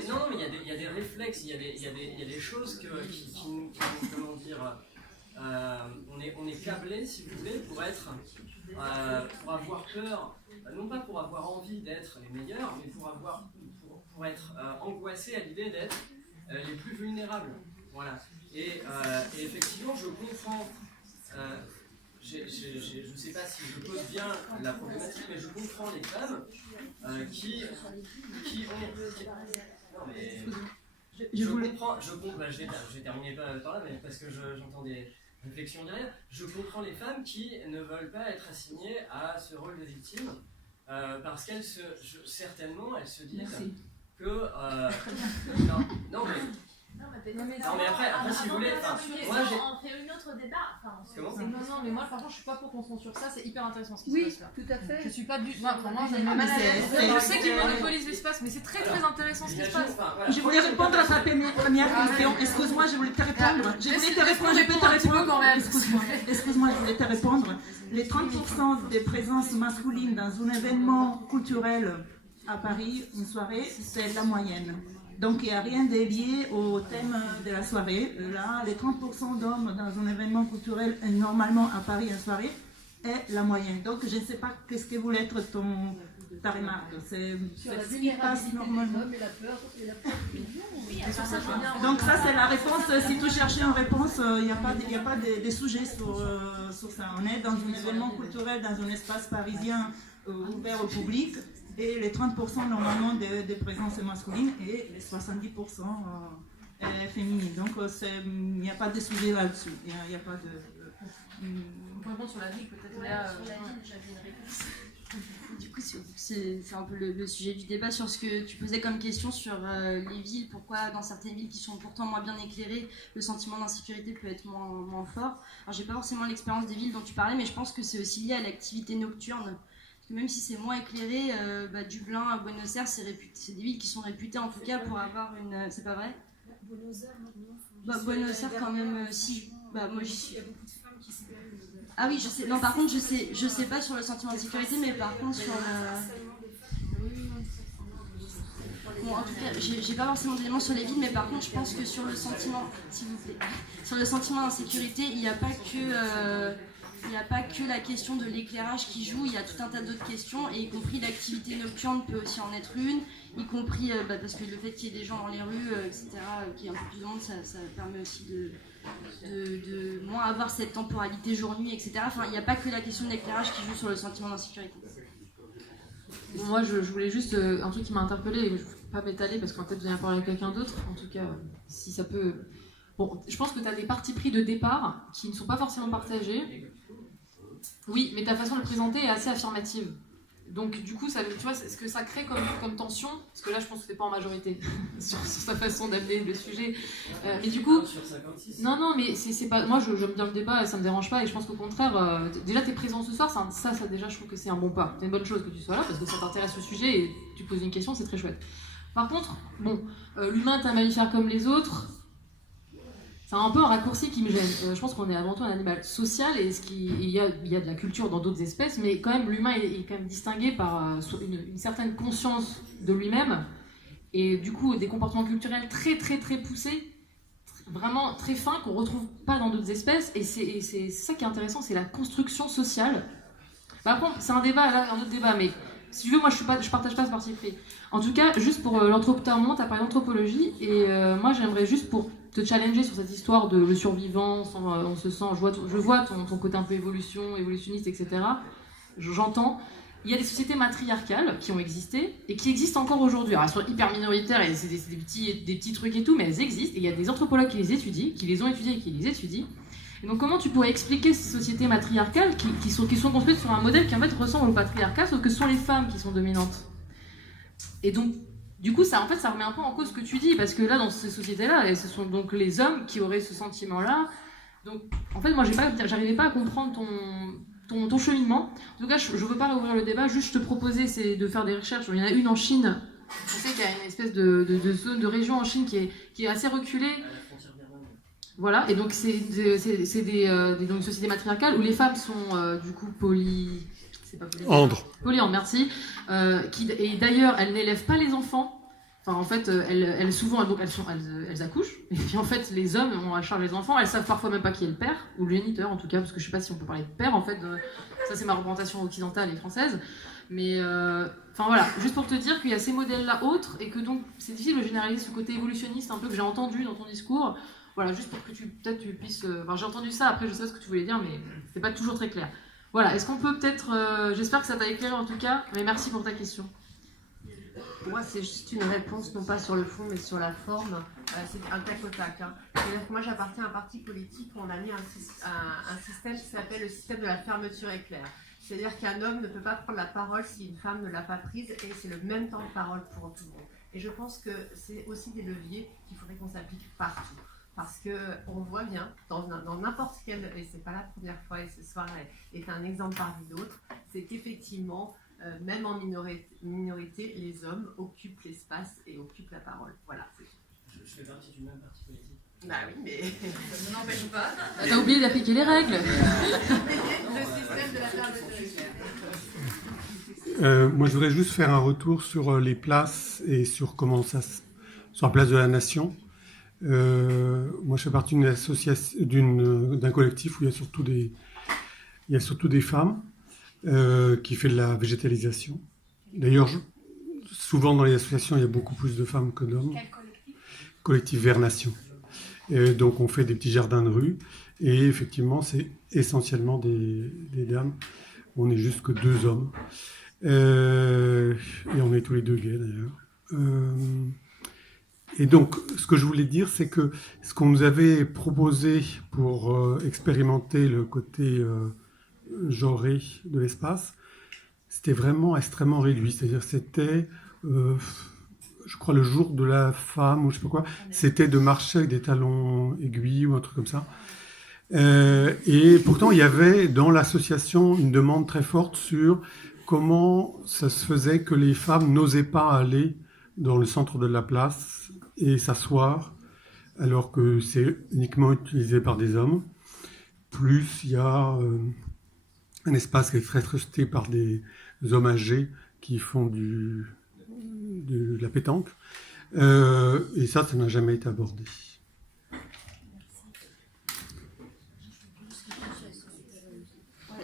non, mais il y a des réflexes, il y a des choses qui comment dire, on est câblé, si vous voulez, pour avoir peur, non pas pour avoir envie d'être les meilleurs, mais pour être angoissé à l'idée d'être les plus vulnérables. Voilà. Et effectivement, je comprends. Je ne sais pas si je pose bien la problématique, mais je comprends les femmes qui ont... Non, mais... Je vais terminer par là, mais parce que j'entends des réflexion derrière. Je comprends les femmes qui ne veulent pas être assignées à ce rôle de victime parce qu'elles certainement elles se disent Merci. que non mais après si vous voulez, moi j'ai on fait une autre débat. Comment Non, mais moi franchement je suis pas pour qu'on censure ça, c'est hyper intéressant ce qui Oui, se passe là. tout à fait. Je suis pas du tout. Moi j'ai mal à l'aise. Je sais qu'ils monopolisent l'espace, mais c'est très très intéressant ce qui se passe. Je voulais répondre à ta première question. Excuse-moi, je voulais te répondre. Je peux te répondre quand même. Excuse-moi, je voulais te répondre. Les 30% des présences masculines dans un événement culturel à Paris, une soirée, c'est la moyenne. Donc il n'y a rien de lié au thème de la soirée. Là, les 30% d'hommes dans un événement culturel, normalement à Paris, une soirée, est la moyenne. Donc je ne sais pas qu'est-ce que voulait être ta remarque. C'est ce qui passe normalement. Donc ça c'est la réponse. Si tu cherchais une réponse, il n'y a pas de sujet sur ça. On est dans un événement culturel, dans un espace parisien ouvert au public. Et les 30% normalement de présence masculine et les 70% féminines. Donc il n'y a pas de sujet là-dessus. Il n'y a pas de... On peut répondre sur la ville peut-être. Sur la ville, j'avais une réponse. Du coup, c'est un peu le sujet du débat sur ce que tu posais comme question sur les villes. Pourquoi dans certaines villes qui sont pourtant moins bien éclairées, le sentiment d'insécurité peut être moins fort. Alors j'ai pas forcément l'expérience des villes dont tu parlais, mais je pense que c'est aussi lié à l'activité nocturne. Même si c'est moins éclairé, Dublin, Buenos Aires, c'est des villes qui sont réputées en tout cas pour avoir une... C'est pas vrai? Buenos Aires quand même, si. Moi j'y suis. Ah oui, je sais. Non, par contre, je sais pas sur le sentiment de sécurité, mais par contre sur le... Bon, en tout cas, j'ai pas forcément d'éléments sur les villes, mais par contre, je pense que sur le sentiment, s'il vous plaît, sur le sentiment d'insécurité, il n'y a pas que... Il n'y a pas que la question de l'éclairage qui joue, il y a tout un tas d'autres questions, et y compris l'activité nocturne peut aussi en être une, y compris parce que le fait qu'il y ait des gens dans les rues, etc., qu'il y ait un peu plus de monde, ça permet aussi de moins avoir cette temporalité jour-nuit, etc. Enfin, il n'y a pas que la question de l'éclairage qui joue sur le sentiment d'insécurité. Moi, je voulais juste un truc qui m'a interpellée, et je ne veux pas m'étaler parce qu'en fait, je viens parler avec quelqu'un d'autre, en tout cas, si ça peut... Bon, je pense que tu as des partis pris de départ qui ne sont pas forcément partagés. Oui, mais ta façon de le présenter est assez affirmative. Donc du coup, ça, tu vois, ce que ça crée comme tension, parce que là je pense que t'es pas en majorité sur sa façon d'amener le sujet. Mais du coup, non, mais c'est pas. Moi, j'aime bien le débat et ça me dérange pas. Et je pense qu'au contraire, déjà t'es présent ce soir, ça déjà, je trouve que c'est un bon pas. C'est une bonne chose que tu sois là parce que ça t'intéresse le sujet et tu poses une question, c'est très chouette. Par contre, bon, l'humain est un mammifère comme les autres. C'est un peu un raccourci qui me gêne. Je pense qu'on est avant tout un animal social et il y a de la culture dans d'autres espèces, mais quand même l'humain est quand même distingué par une certaine conscience de lui-même et du coup des comportements culturels très très très poussés, vraiment très fins qu'on retrouve pas dans d'autres espèces et c'est ça qui est intéressant, c'est la construction sociale. Par contre, c'est un débat, là, un autre débat, mais si tu veux, moi je partage pas ce parti pris. En tout cas, juste pour l'anthropologie, t'as parlé d'anthropologie et moi j'aimerais juste pour te challenger sur cette histoire de le survivant, on se sent, je vois ton côté un peu évolutionniste, etc. J'entends. Il y a des sociétés matriarcales qui ont existé et qui existent encore aujourd'hui. Alors elles sont hyper minoritaires et c'est des petits trucs et tout, mais elles existent et il y a des anthropologues qui les étudient, qui les ont étudiées et qui les étudient. Et donc comment tu pourrais expliquer ces sociétés matriarcales qui sont construites sur un modèle qui en fait ressemble au patriarcat, sauf que ce sont les femmes qui sont dominantes. Et donc du coup, ça remet un peu en cause ce que tu dis, parce que là, dans ces sociétés-là, ce sont donc les hommes qui auraient ce sentiment-là. Donc, en fait, moi, j'arrivais pas à comprendre ton cheminement. En tout cas, je veux pas rouvrir le débat, juste te proposer, c'est de faire des recherches. Il y en a une en Chine. Je sais qu'il y a une espèce de zone, de région en Chine qui est assez reculée. Voilà, et donc c'est donc une société matriarcale où les femmes sont du coup polyandres, merci. Et d'ailleurs, elles n'élèvent pas les enfants. Enfin, en fait, elles souvent, donc elles accouchent. Et puis en fait, les hommes ont à charge les enfants. Elles savent parfois même pas qui est le père ou le géniteur, en tout cas, parce que je sais pas si on peut parler de père. En fait, ça c'est ma représentation occidentale et française. Mais enfin voilà, juste pour te dire qu'il y a ces modèles-là autres et que donc c'est difficile de généraliser ce côté évolutionniste un peu que j'ai entendu dans ton discours. Voilà, juste pour que tu puisses. Enfin, j'ai entendu ça. Après, je sais ce que tu voulais dire, mais c'est pas toujours très clair. Voilà, est-ce qu'on peut peut-être... j'espère que ça t'a éclairé en tout cas, mais merci pour ta question. Pour moi, c'est juste une réponse, non pas sur le fond, mais sur la forme. c'est un tac au tac. Hein. C'est-à-dire que moi j'appartiens à un parti politique où on a mis un système qui s'appelle le système de la fermeture éclair. C'est-à-dire qu'un homme ne peut pas prendre la parole si une femme ne l'a pas prise et c'est le même temps de parole pour tout le monde. Et je pense que c'est aussi des leviers qu'il faudrait qu'on s'applique partout. Parce qu'on voit bien, dans n'importe quel, et c'est pas la première fois, et ce soir est un exemple parmi d'autres, c'est qu'effectivement, même en minorité, les hommes occupent l'espace et occupent la parole. Voilà. Je fais partie du même parti politique. Bah oui, mais ça n'empêche pas. T'as oublié d'appliquer les règles. Le système de la fermeture éclair. Moi, je voudrais juste faire un retour sur les places et sur comment ça sur la place de la Nation. Moi, je fais partie d'une association, d'un collectif où il y a surtout des femmes qui fait de la végétalisation. D'ailleurs, souvent dans les associations, il y a beaucoup plus de femmes que d'hommes. Quel collectif ? Collectif Vert Nation. Donc, on fait des petits jardins de rue et effectivement, c'est essentiellement des dames. On n'est juste que 2 hommes. Et on est tous les 2 gays d'ailleurs. Et donc, ce que je voulais dire, c'est que ce qu'on nous avait proposé pour expérimenter le côté genré de l'espace, c'était vraiment extrêmement réduit. C'est-à-dire, c'était, je crois, le jour de la femme, ou je sais pas quoi, c'était de marcher avec des talons aiguilles ou un truc comme ça. Et pourtant, il y avait dans l'association une demande très forte sur comment ça se faisait que les femmes n'osaient pas aller dans le centre de la place et s'asseoir, alors que c'est uniquement utilisé par des hommes. Plus, il y a un espace qui est très trusté par des hommes âgés qui font de la pétanque. Et ça n'a jamais été abordé.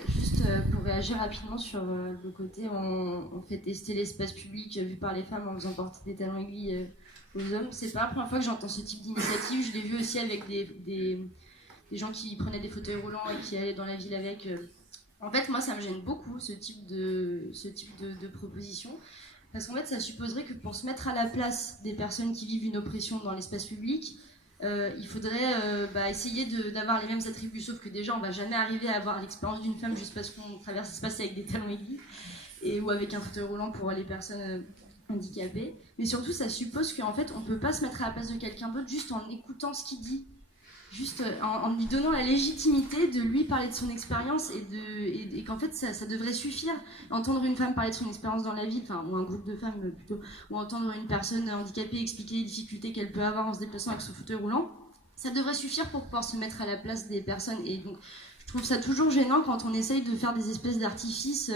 Juste pour réagir rapidement sur le côté, on fait tester l'espace public vu par les femmes en faisant porter des talons aiguilles aux hommes. C'est pas la première fois que j'entends ce type d'initiative. Je l'ai vu aussi avec des gens qui prenaient des fauteuils roulants et qui allaient dans la ville avec. En fait, moi, ça me gêne beaucoup ce type de proposition. Parce qu'en fait, ça supposerait que pour se mettre à la place des personnes qui vivent une oppression dans l'espace public, il faudrait essayer d'avoir les mêmes attributs, sauf que déjà on va jamais arriver à avoir l'expérience d'une femme juste parce qu'on traverse l'espace avec des talons aiguilles ou avec un fauteuil roulant pour les personnes handicapées. Mais surtout, ça suppose qu'en fait on peut pas se mettre à la place de quelqu'un d'autre juste en écoutant ce qu'il dit, juste en lui donnant la légitimité de lui parler de son expérience et qu'en fait ça devrait suffire. Entendre une femme parler de son expérience dans la vie, ou un groupe de femmes plutôt, ou entendre une personne handicapée expliquer les difficultés qu'elle peut avoir en se déplaçant avec son fauteuil roulant, ça devrait suffire pour pouvoir se mettre à la place des personnes. Et donc je trouve ça toujours gênant quand on essaye de faire des espèces d'artifices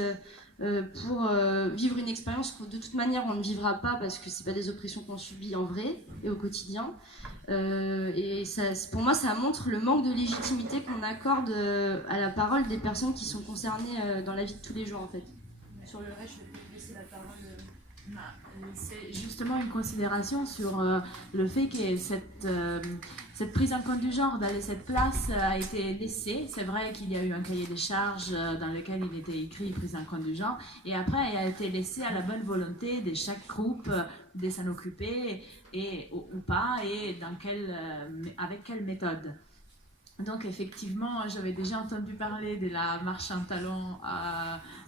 pour vivre une expérience que de toute manière on ne vivra pas parce que c'est pas des oppressions qu'on subit en vrai et au quotidien. Et ça, pour moi, ça montre le manque de légitimité qu'on accorde à la parole des personnes qui sont concernées dans la vie de tous les jours, en fait. Sur le reste, je vais laisser la parole. C'est justement une considération sur le fait que cette prise en compte du genre dans cette place a été laissée. C'est vrai qu'il y a eu un cahier des charges dans lequel il était écrit prise en compte du genre, et après elle a été laissée à la bonne volonté de chaque groupe de s'en occuper ou pas, et avec quelle méthode. Donc effectivement, j'avais déjà entendu parler de la marche en talons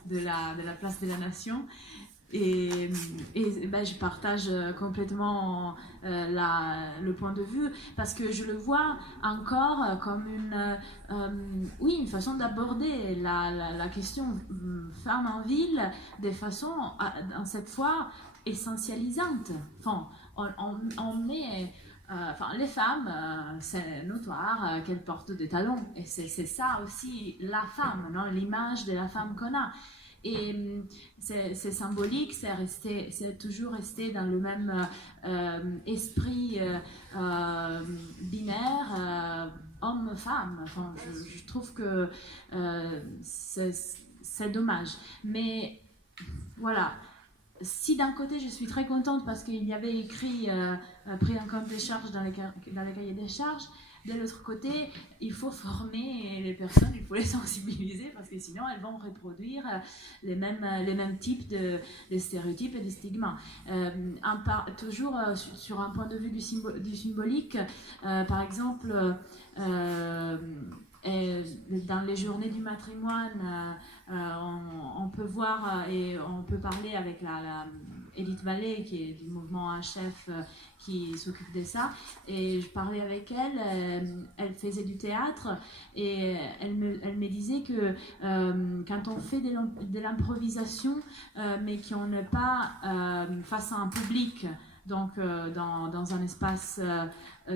de la place de la Nation. Et je partage complètement le point de vue, parce que je le vois encore comme une façon d'aborder la question femme en ville de façon, cette fois, essentialisante. Enfin, on met... les femmes, c'est notoire qu'elles portent des talons. Et c'est ça aussi, la femme, non? L'image de la femme qu'on a. Et c'est symbolique, c'est toujours resté dans le même esprit binaire, homme-femme. Enfin, je trouve que c'est dommage. Mais voilà, si d'un côté je suis très contente parce qu'il y avait écrit pris en compte des charges dans les cahiers des charges, de l'autre côté, il faut former les personnes, il faut les sensibiliser parce que sinon elles vont reproduire les mêmes types de stéréotypes et de stigmas. Toujours sur un point de vue du symbolique, par exemple, dans les journées du matrimoine, on peut voir et on peut parler avec la Edith Vallée, qui est du mouvement HF, qui s'occupe de ça. Et je parlais avec elle, elle faisait du théâtre, et elle me disait que quand on fait de l'improvisation, mais qu'on n'est pas face à un public, donc dans un espace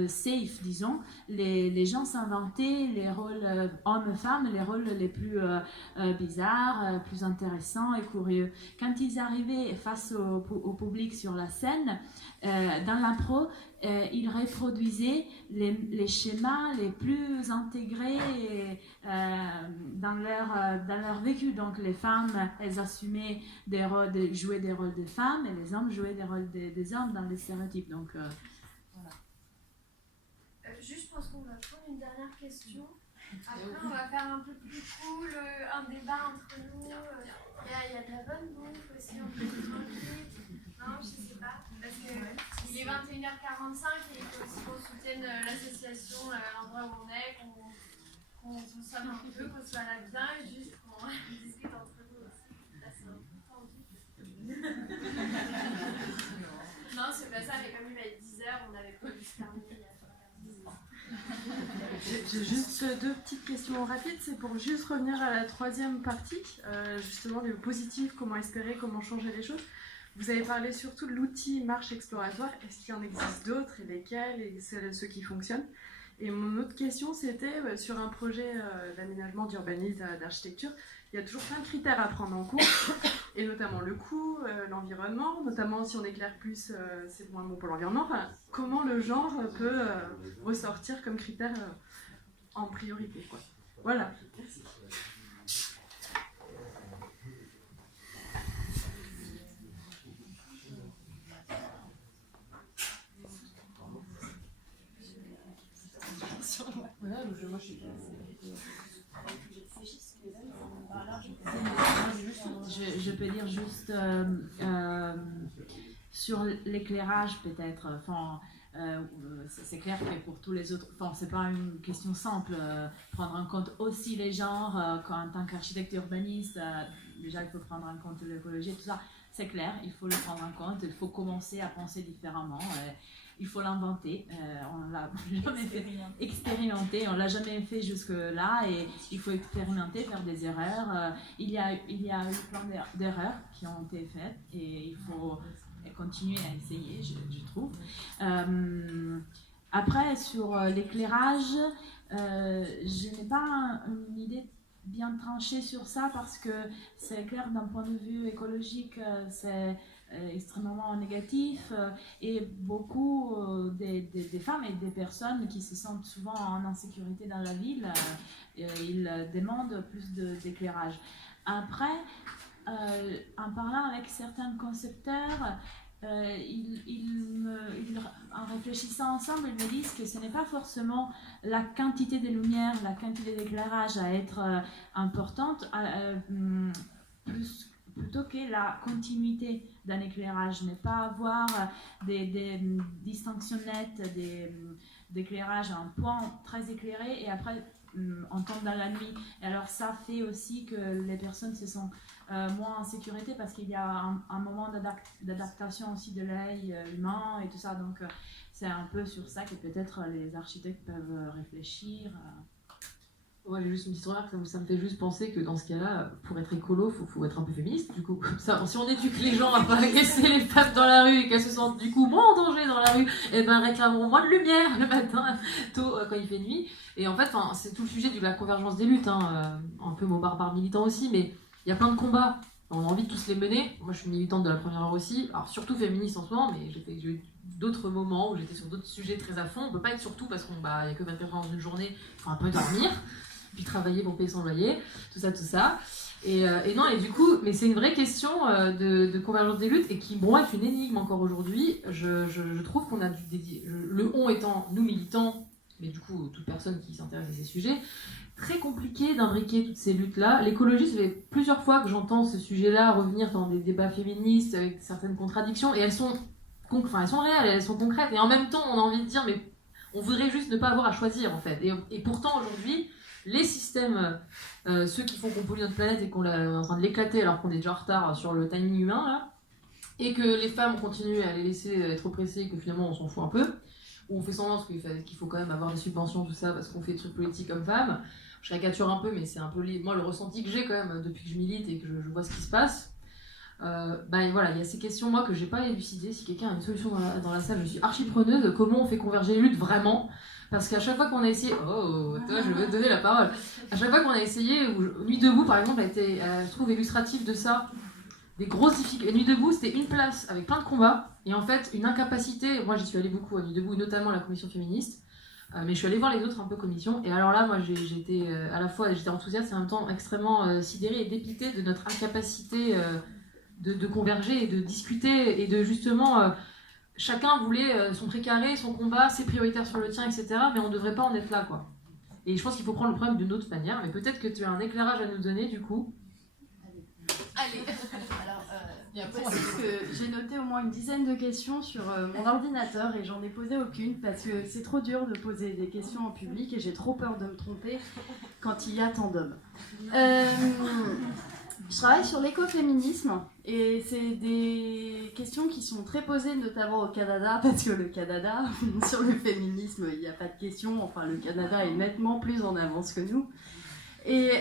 safe, disons, les gens s'inventaient les rôles hommes-femmes, les rôles les plus bizarres, plus intéressants et curieux. Quand ils arrivaient face au public sur la scène, dans l'impro, ils reproduisaient les schémas les plus intégrés dans leur vécu. Donc les femmes, elles assumaient jouaient des rôles de femmes, et les hommes jouaient des rôles des hommes dans les stéréotypes. Donc voilà. Juste parce qu'on va prendre une dernière question. Après, on va faire un peu plus cool, un débat entre nous. Il y a de la bonne bouffe aussi, un peu plus tranquille. Non, je sais pas. Parce qu'il est 21h45 et il faut aussi qu'on soutienne l'association, l'endroit où on est, qu'on consomme un peu, qu'on soit là bien et juste qu'on discute entre nous aussi. Là, c'est un peu tendu. Non, c'est pas ça, mais comme il va être 10h, on avait prévu de se terminer. J'ai juste deux petites questions rapides. C'est pour juste revenir à la troisième partie, justement le positif, comment espérer, comment changer les choses. Vous avez parlé surtout de l'outil marche exploratoire. Est-ce qu'il y en existe d'autres, et lesquels, et ceux qui fonctionnent? Et mon autre question, c'était sur un projet d'aménagement, d'urbanisme, d'architecture, il y a toujours plein de critères à prendre en compte, et notamment le coût, l'environnement, notamment si on éclaire plus, c'est moins bon pour l'environnement. Enfin, comment le genre peut ressortir comme critère en priorité, quoi. Voilà, merci. Je peux dire juste sur l'éclairage peut-être. Enfin, c'est clair que pour tous les autres, enfin, c'est pas une question simple. Prendre en compte aussi les genres, en tant qu'architecte urbaniste, déjà il faut prendre en compte l'écologie et tout ça. C'est clair, il faut le prendre en compte. Il faut commencer à penser différemment. Il faut l'inventer. On l'a jamais fait expérimenter, on l'a jamais fait jusque-là, et il faut expérimenter, faire des erreurs. Il y a eu plein d'erreurs qui ont été faites, et il faut continuer à essayer, je trouve. Après, sur l'éclairage, je n'ai pas une idée bien tranchée sur ça, parce que c'est clair, d'un point de vue écologique, c'est extrêmement négatif, et beaucoup des femmes et des personnes qui se sentent souvent en insécurité dans la ville, ils demandent plus d'éclairage. Après, en parlant avec certains concepteurs, en réfléchissant ensemble, ils me disent que ce n'est pas forcément la quantité de lumière, la quantité d'éclairage à être importante, plutôt que la continuité d'un éclairage, ne pas avoir des distinctions nettes d'éclairage à un point très éclairé et après on tombe dans la nuit. Et alors ça fait aussi que les personnes se sentent moins en sécurité, parce qu'il y a un moment d'adaptation aussi de l'œil humain et tout ça. Donc c'est un peu sur ça que peut-être les architectes peuvent réfléchir. Moi j'ai juste une petite remarque, ça me fait juste penser que dans ce cas-là, pour être écolo, faut être un peu féministe, du coup. Comme ça, si on éduque les gens à pas agresser les femmes dans la rue et qu'elles se sentent du coup moins en danger dans la rue, et ben réclameront moins de lumière le matin, tôt quand il fait nuit. Et en fait, c'est tout le sujet de la convergence des luttes, un peu mon barbare militant aussi, mais il y a plein de combats. On a envie de tous les mener. Moi je suis militante de la première heure aussi, alors surtout féministe en ce moment, mais j'ai eu d'autres moments où j'étais sur d'autres sujets très à fond. On peut pas être sur tout parce qu'il n'y a que 24 heures dans une journée, il faut un peu dormir. puis travailler pour payer son loyer, tout ça. Et non, et du coup, mais c'est une vraie question de convergence des luttes et qui, pour moi, est une énigme encore aujourd'hui. Je trouve qu'on a le on étant nous militants, mais du coup, toute personne qui s'intéresse à ces sujets, très compliqué d'imbriquer toutes ces luttes-là. L'écologie, ça fait plusieurs fois que j'entends ce sujet-là revenir dans des débats féministes avec certaines contradictions, et elles sont réelles, elles sont concrètes, et en même temps, on a envie de dire, mais on voudrait juste ne pas avoir à choisir, en fait. Et pourtant, aujourd'hui, les systèmes, ceux qui font qu'on pollue notre planète et qu'on est en train de l'éclater alors qu'on est déjà en retard sur le timing humain, là, et que les femmes continuent à les laisser être oppressées et que finalement on s'en fout un peu, ou on fait semblant qu'il faut quand même avoir des subventions, tout ça, parce qu'on fait des trucs politiques comme femmes. Je caricature un peu, mais c'est un peu moi le ressenti que j'ai quand même depuis que je milite et que je vois ce qui se passe. Voilà, il y a ces questions moi que j'ai pas élucidées. Si quelqu'un a une solution dans la salle, je suis archi preneuse de comment on fait converger les luttes vraiment. Parce qu'à chaque fois qu'on a essayé, toi je vais te donner la parole. À chaque fois qu'on a essayé, Nuit debout par exemple a été, je trouve, illustratif de ça. Des grosses difficultés. Nuit debout, c'était une place avec plein de combats et en fait une incapacité. Moi j'y suis allée beaucoup à Nuit debout, notamment la commission féministe. Mais je suis allée voir les autres un peu commissions, et alors là, moi j'étais à la fois j'étais enthousiaste et en même temps extrêmement sidérée et dépitée de notre incapacité de converger et de discuter, et de justement, chacun voulait son précaré, son combat, ses prioritaires sur le tien, etc. Mais on ne devrait pas en être là, quoi. Et je pense qu'il faut prendre le problème d'une autre manière, mais peut-être que tu as un éclairage à nous donner, du coup. Allez. Alors, que j'ai noté au moins une dizaine de questions sur mon ordinateur et j'en ai posé aucune parce que c'est trop dur de poser des questions en public et j'ai trop peur de me tromper quand il y a tant d'hommes. Je travaille sur l'écoféminisme et c'est des questions qui sont très posées notamment au Canada parce que le Canada, sur le féminisme, il n'y a pas de question, enfin le Canada est nettement plus en avance que nous. Et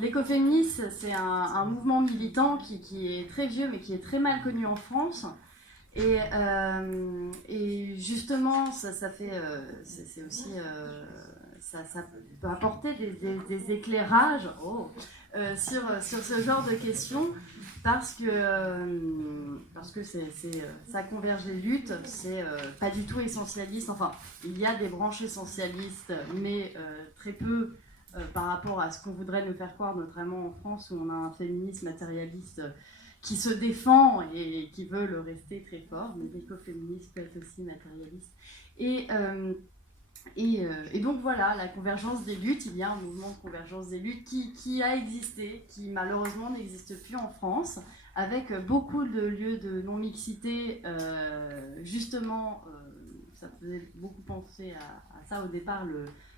l'écoféminisme, c'est un mouvement militant qui est très vieux mais qui est très mal connu en France. Et justement, ça fait, c'est aussi, ça peut apporter des éclairages sur ce genre de questions parce que ça converge les luttes, c'est pas du tout essentialiste. Enfin, il y a des branches essentialistes, mais très peu. Par rapport à ce qu'on voudrait nous faire croire, notamment en France où on a un féminisme matérialiste qui se défend et qui veut le rester très fort, mais l'écoféminisme peut être aussi matérialiste. Et donc voilà, la convergence des luttes, il y a un mouvement de convergence des luttes qui a existé, qui malheureusement n'existe plus en France, avec beaucoup de lieux de non-mixité, justement, ça faisait beaucoup penser à ça au départ,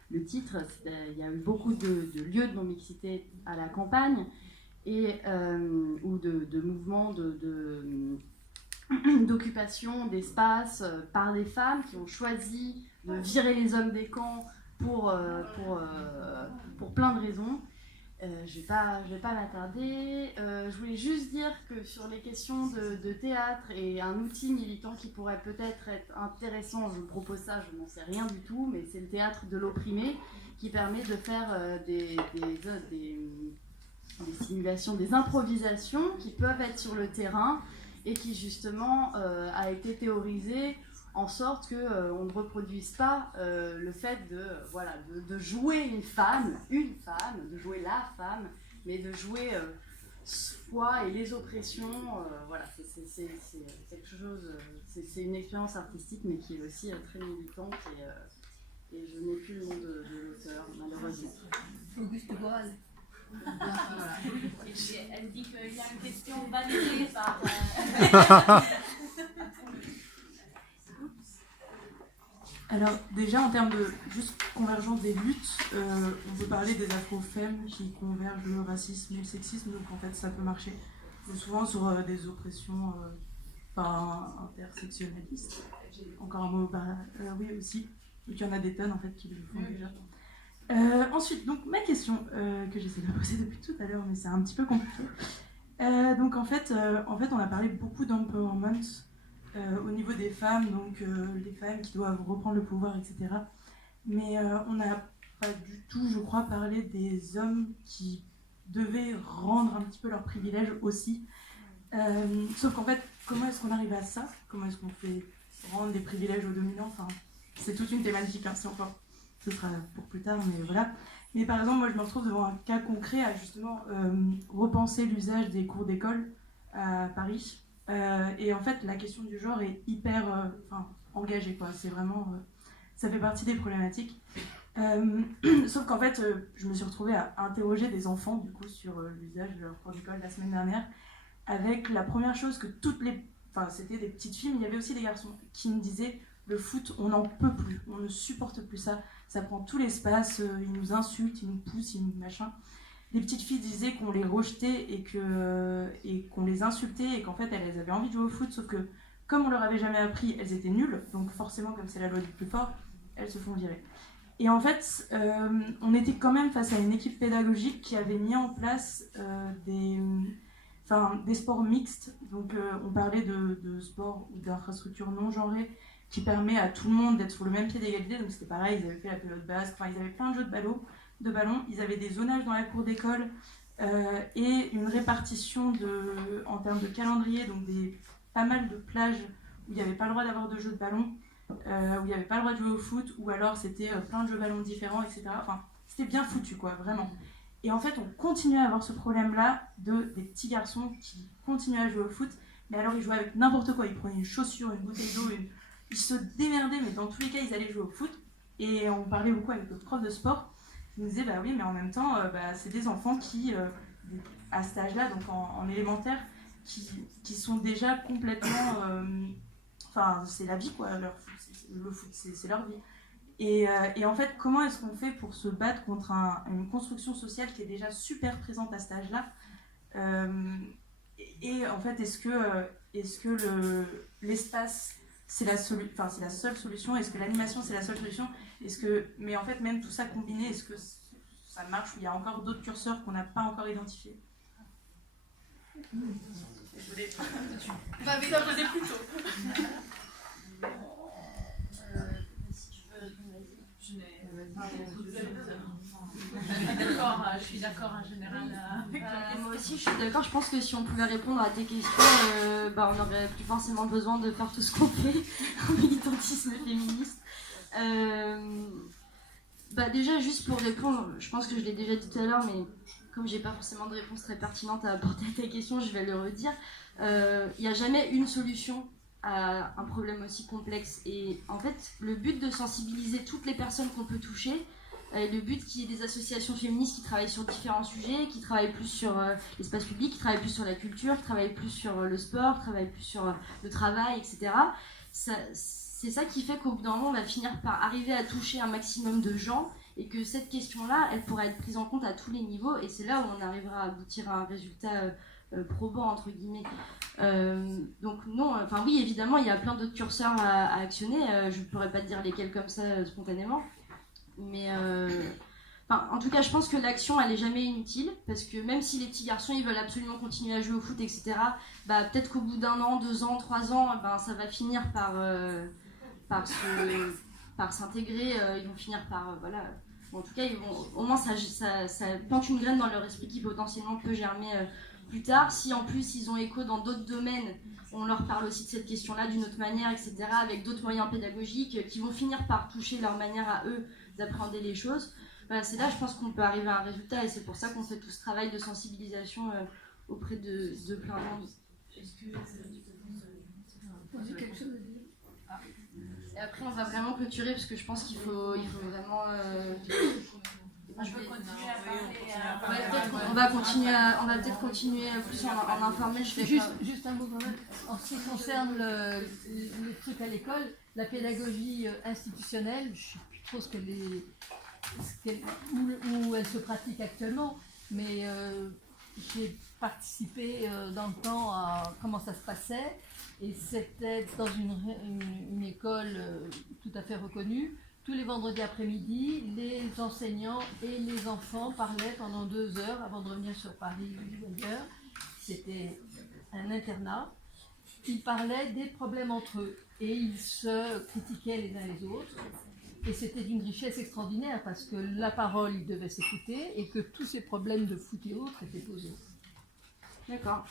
le titre, il y a eu beaucoup de lieux de non-mixité à la campagne ou de mouvements d'occupation d'espace par des femmes qui ont choisi de virer les hommes des camps pour plein de raisons. Je vais pas m'attarder. Je voulais juste dire que sur les questions de théâtre et un outil militant qui pourrait peut-être être intéressant, je propose ça, je n'en sais rien du tout, mais c'est le théâtre de l'opprimé qui permet de faire des simulations, des improvisations qui peuvent être sur le terrain et qui justement a été théorisé en sorte qu'on ne reproduise pas le fait de jouer une femme, de jouer la femme, mais de jouer soi et les oppressions. Voilà, c'est quelque chose, c'est une expérience artistique, mais qui est aussi très militante, et je n'ai plus le nom de l'auteur, malheureusement. Auguste Boal. Elle dit qu'il y a une question validée par... Alors déjà en termes de juste convergence des luttes, on peut parler des afro-femmes qui convergent le racisme et le sexisme, donc en fait ça peut marcher. Mais souvent sur des oppressions intersectionnalistes. Encore un mot, oui aussi. Donc il y en a des tonnes en fait qui le font déjà. Ensuite, donc ma question que j'essaie de poser depuis tout à l'heure, mais c'est un petit peu compliqué. Donc en fait on a parlé beaucoup d'empowerment. Au niveau des femmes, donc les femmes qui doivent reprendre le pouvoir, etc. Mais on n'a pas du tout, je crois, parlé des hommes qui devaient rendre un petit peu leurs privilèges aussi. Sauf qu'en fait, comment est-ce qu'on arrive à ça? Comment est-ce qu'on fait rendre des privilèges aux dominants? Enfin, c'est toute une thématique, hein, c'est encore ce sera pour plus tard, mais voilà. Mais par exemple, moi je me retrouve devant un cas concret à justement repenser l'usage des cours d'école à Paris. Et en fait, la question du genre est hyper engagée, quoi. C'est vraiment, ça fait partie des problématiques. Sauf qu'en fait, je me suis retrouvée à interroger des enfants du coup sur l'usage de leur cours d'école la semaine dernière, avec la première chose que c'était des petites filles, mais il y avait aussi des garçons qui me disaient le foot, on n'en peut plus, on ne supporte plus ça, ça prend tout l'espace, ils nous insultent, ils nous poussent, ils nous machin. Les petites filles disaient qu'on les rejetait et qu'on les insultait et qu'en fait elles avaient envie de jouer au foot, sauf que comme on leur avait jamais appris, elles étaient nulles, donc forcément comme c'est la loi du plus fort, elles se font virer. Et en fait, on était quand même face à une équipe pédagogique qui avait mis en place des sports mixtes. Donc on parlait de sport ou d'infrastructures non genrées qui permet à tout le monde d'être sur le même pied d'égalité. Donc c'était pareil, ils avaient fait la pelote basque, ils avaient plein de jeux de ballon, ils avaient des zonages dans la cour d'école et une répartition en termes de calendrier, donc pas mal de plages où il n'y avait pas le droit d'avoir de jeux de ballon, où il n'y avait pas le droit de jouer au foot, ou alors c'était plein de jeux de ballon différents, etc. Enfin, c'était bien foutu, quoi, vraiment. Et en fait, on continuait à avoir ce problème-là des petits garçons qui continuaient à jouer au foot, mais alors ils jouaient avec n'importe quoi. Ils prenaient une chaussure, une bouteille d'eau, ils se démerdaient, mais dans tous les cas, ils allaient jouer au foot. Et on parlait beaucoup avec notre prof de sport, qui nous disait, bah oui, mais en même temps, c'est des enfants qui, à cet âge-là, donc en élémentaire, qui sont déjà complètement... c'est la vie, quoi, le foot, c'est leur vie. Et en fait, comment est-ce qu'on fait pour se battre contre une construction sociale qui est déjà super présente à cet âge-là et en fait, est-ce que l'espace, c'est la seule solution? Est-ce que l'animation, c'est la seule solution? Mais en fait, même tout ça combiné, est-ce que ça marche ou il y a encore d'autres curseurs qu'on n'a pas encore identifiés? Désolée. Bah, mais ça posait plus tôt. Je suis d'accord en général. Moi aussi, je suis d'accord. Je pense que si on pouvait répondre à tes questions, on n'aurait plus forcément besoin de faire tout ce qu'on fait en militantisme féministe. Déjà, juste pour répondre, je pense que je l'ai déjà dit tout à l'heure, mais comme j'ai pas forcément de réponse très pertinente à apporter à ta question, je vais le redire. Il n'y a jamais une solution à un problème aussi complexe. Et en fait, le but de sensibiliser toutes les personnes qu'on peut toucher, le but qu'il y ait des associations féministes qui travaillent sur différents sujets, qui travaillent plus sur l'espace public, qui travaillent plus sur la culture, qui travaillent plus sur le sport, qui travaillent plus sur le travail, etc. C'est ça qui fait qu'au bout d'un moment, on va finir par arriver à toucher un maximum de gens et que cette question-là, elle pourra être prise en compte à tous les niveaux et c'est là où on arrivera à aboutir à un résultat probant, entre guillemets. Donc non, oui, évidemment, il y a plein d'autres curseurs à actionner. Je ne pourrais pas te dire lesquels comme ça spontanément. Mais en tout cas, je pense que l'action, elle est jamais inutile parce que même si les petits garçons, ils veulent absolument continuer à jouer au foot, etc., peut-être qu'au bout d'1 an, 2 ans, 3 ans, ça va finir par s'intégrer. Ils vont finir par... en tout cas, au moins, ça plante une graine dans leur esprit qui potentiellement peut germer plus tard. Si en plus, ils ont écho dans d'autres domaines, on leur parle aussi de cette question-là d'une autre manière, etc., avec d'autres moyens pédagogiques qui vont finir par toucher leur manière à eux d'appréhender les choses. C'est là, je pense qu'on peut arriver à un résultat et c'est pour ça qu'on fait tout ce travail de sensibilisation auprès de plein de monde. Et après, on va vraiment clôturer parce que je pense qu'il faut vraiment... On va peut-être continuer plus en informel. Juste un mot quand même. En ce qui concerne le truc à l'école, la pédagogie institutionnelle, je ne sais plus trop où elle se pratique actuellement, mais j'ai participé dans le temps à comment ça se passait, et c'était dans une école tout à fait reconnue. Tous les vendredis après-midi, les enseignants et les enfants parlaient pendant 2 heures avant de revenir sur Paris ou ailleurs. C'était un internat. Ils parlaient des problèmes entre eux et ils se critiquaient les uns les autres. Et c'était d'une richesse extraordinaire parce que la parole, ils devaient s'écouter et que tous ces problèmes de foot et autres étaient posés. D'accord.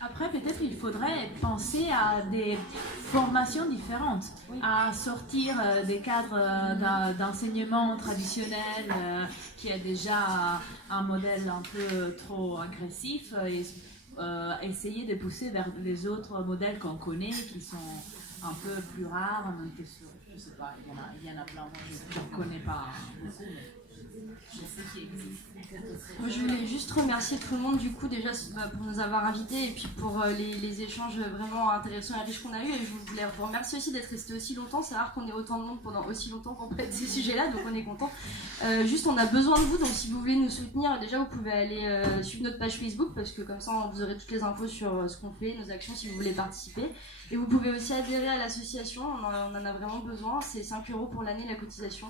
Après, peut-être il faudrait penser à des formations différentes, à sortir des cadres d'enseignement traditionnel qui a déjà un modèle un peu trop agressif et essayer de pousser vers les autres modèles qu'on connaît qui sont un peu plus rares, même que je sais pas, il y en a plein, je ne connais pas beaucoup, mais je sais qu'il existe. Moi, je voulais juste remercier tout le monde du coup déjà pour nous avoir invités et puis pour les échanges vraiment intéressants et riches qu'on a eu, et je voulais vous remercier aussi d'être resté aussi longtemps. C'est rare qu'on ait autant de monde pendant aussi longtemps qu'on traite ces sujets-là, donc on est content. Juste on a besoin de vous, donc si vous voulez nous soutenir, déjà vous pouvez aller suivre notre page Facebook parce que comme ça vous aurez toutes les infos sur ce qu'on fait, nos actions si vous voulez participer. Et vous pouvez aussi adhérer à l'association, on en a vraiment besoin, c'est 5 € pour l'année la cotisation.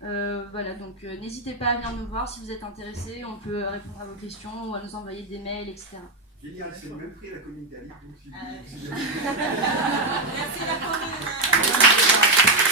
Voilà, donc n'hésitez pas à venir nous voir si vous êtes intéressés, on peut répondre à vos questions ou à nous envoyer des mails, etc. Génial, c'est le même prix à la commune d'Ali. Merci la commune.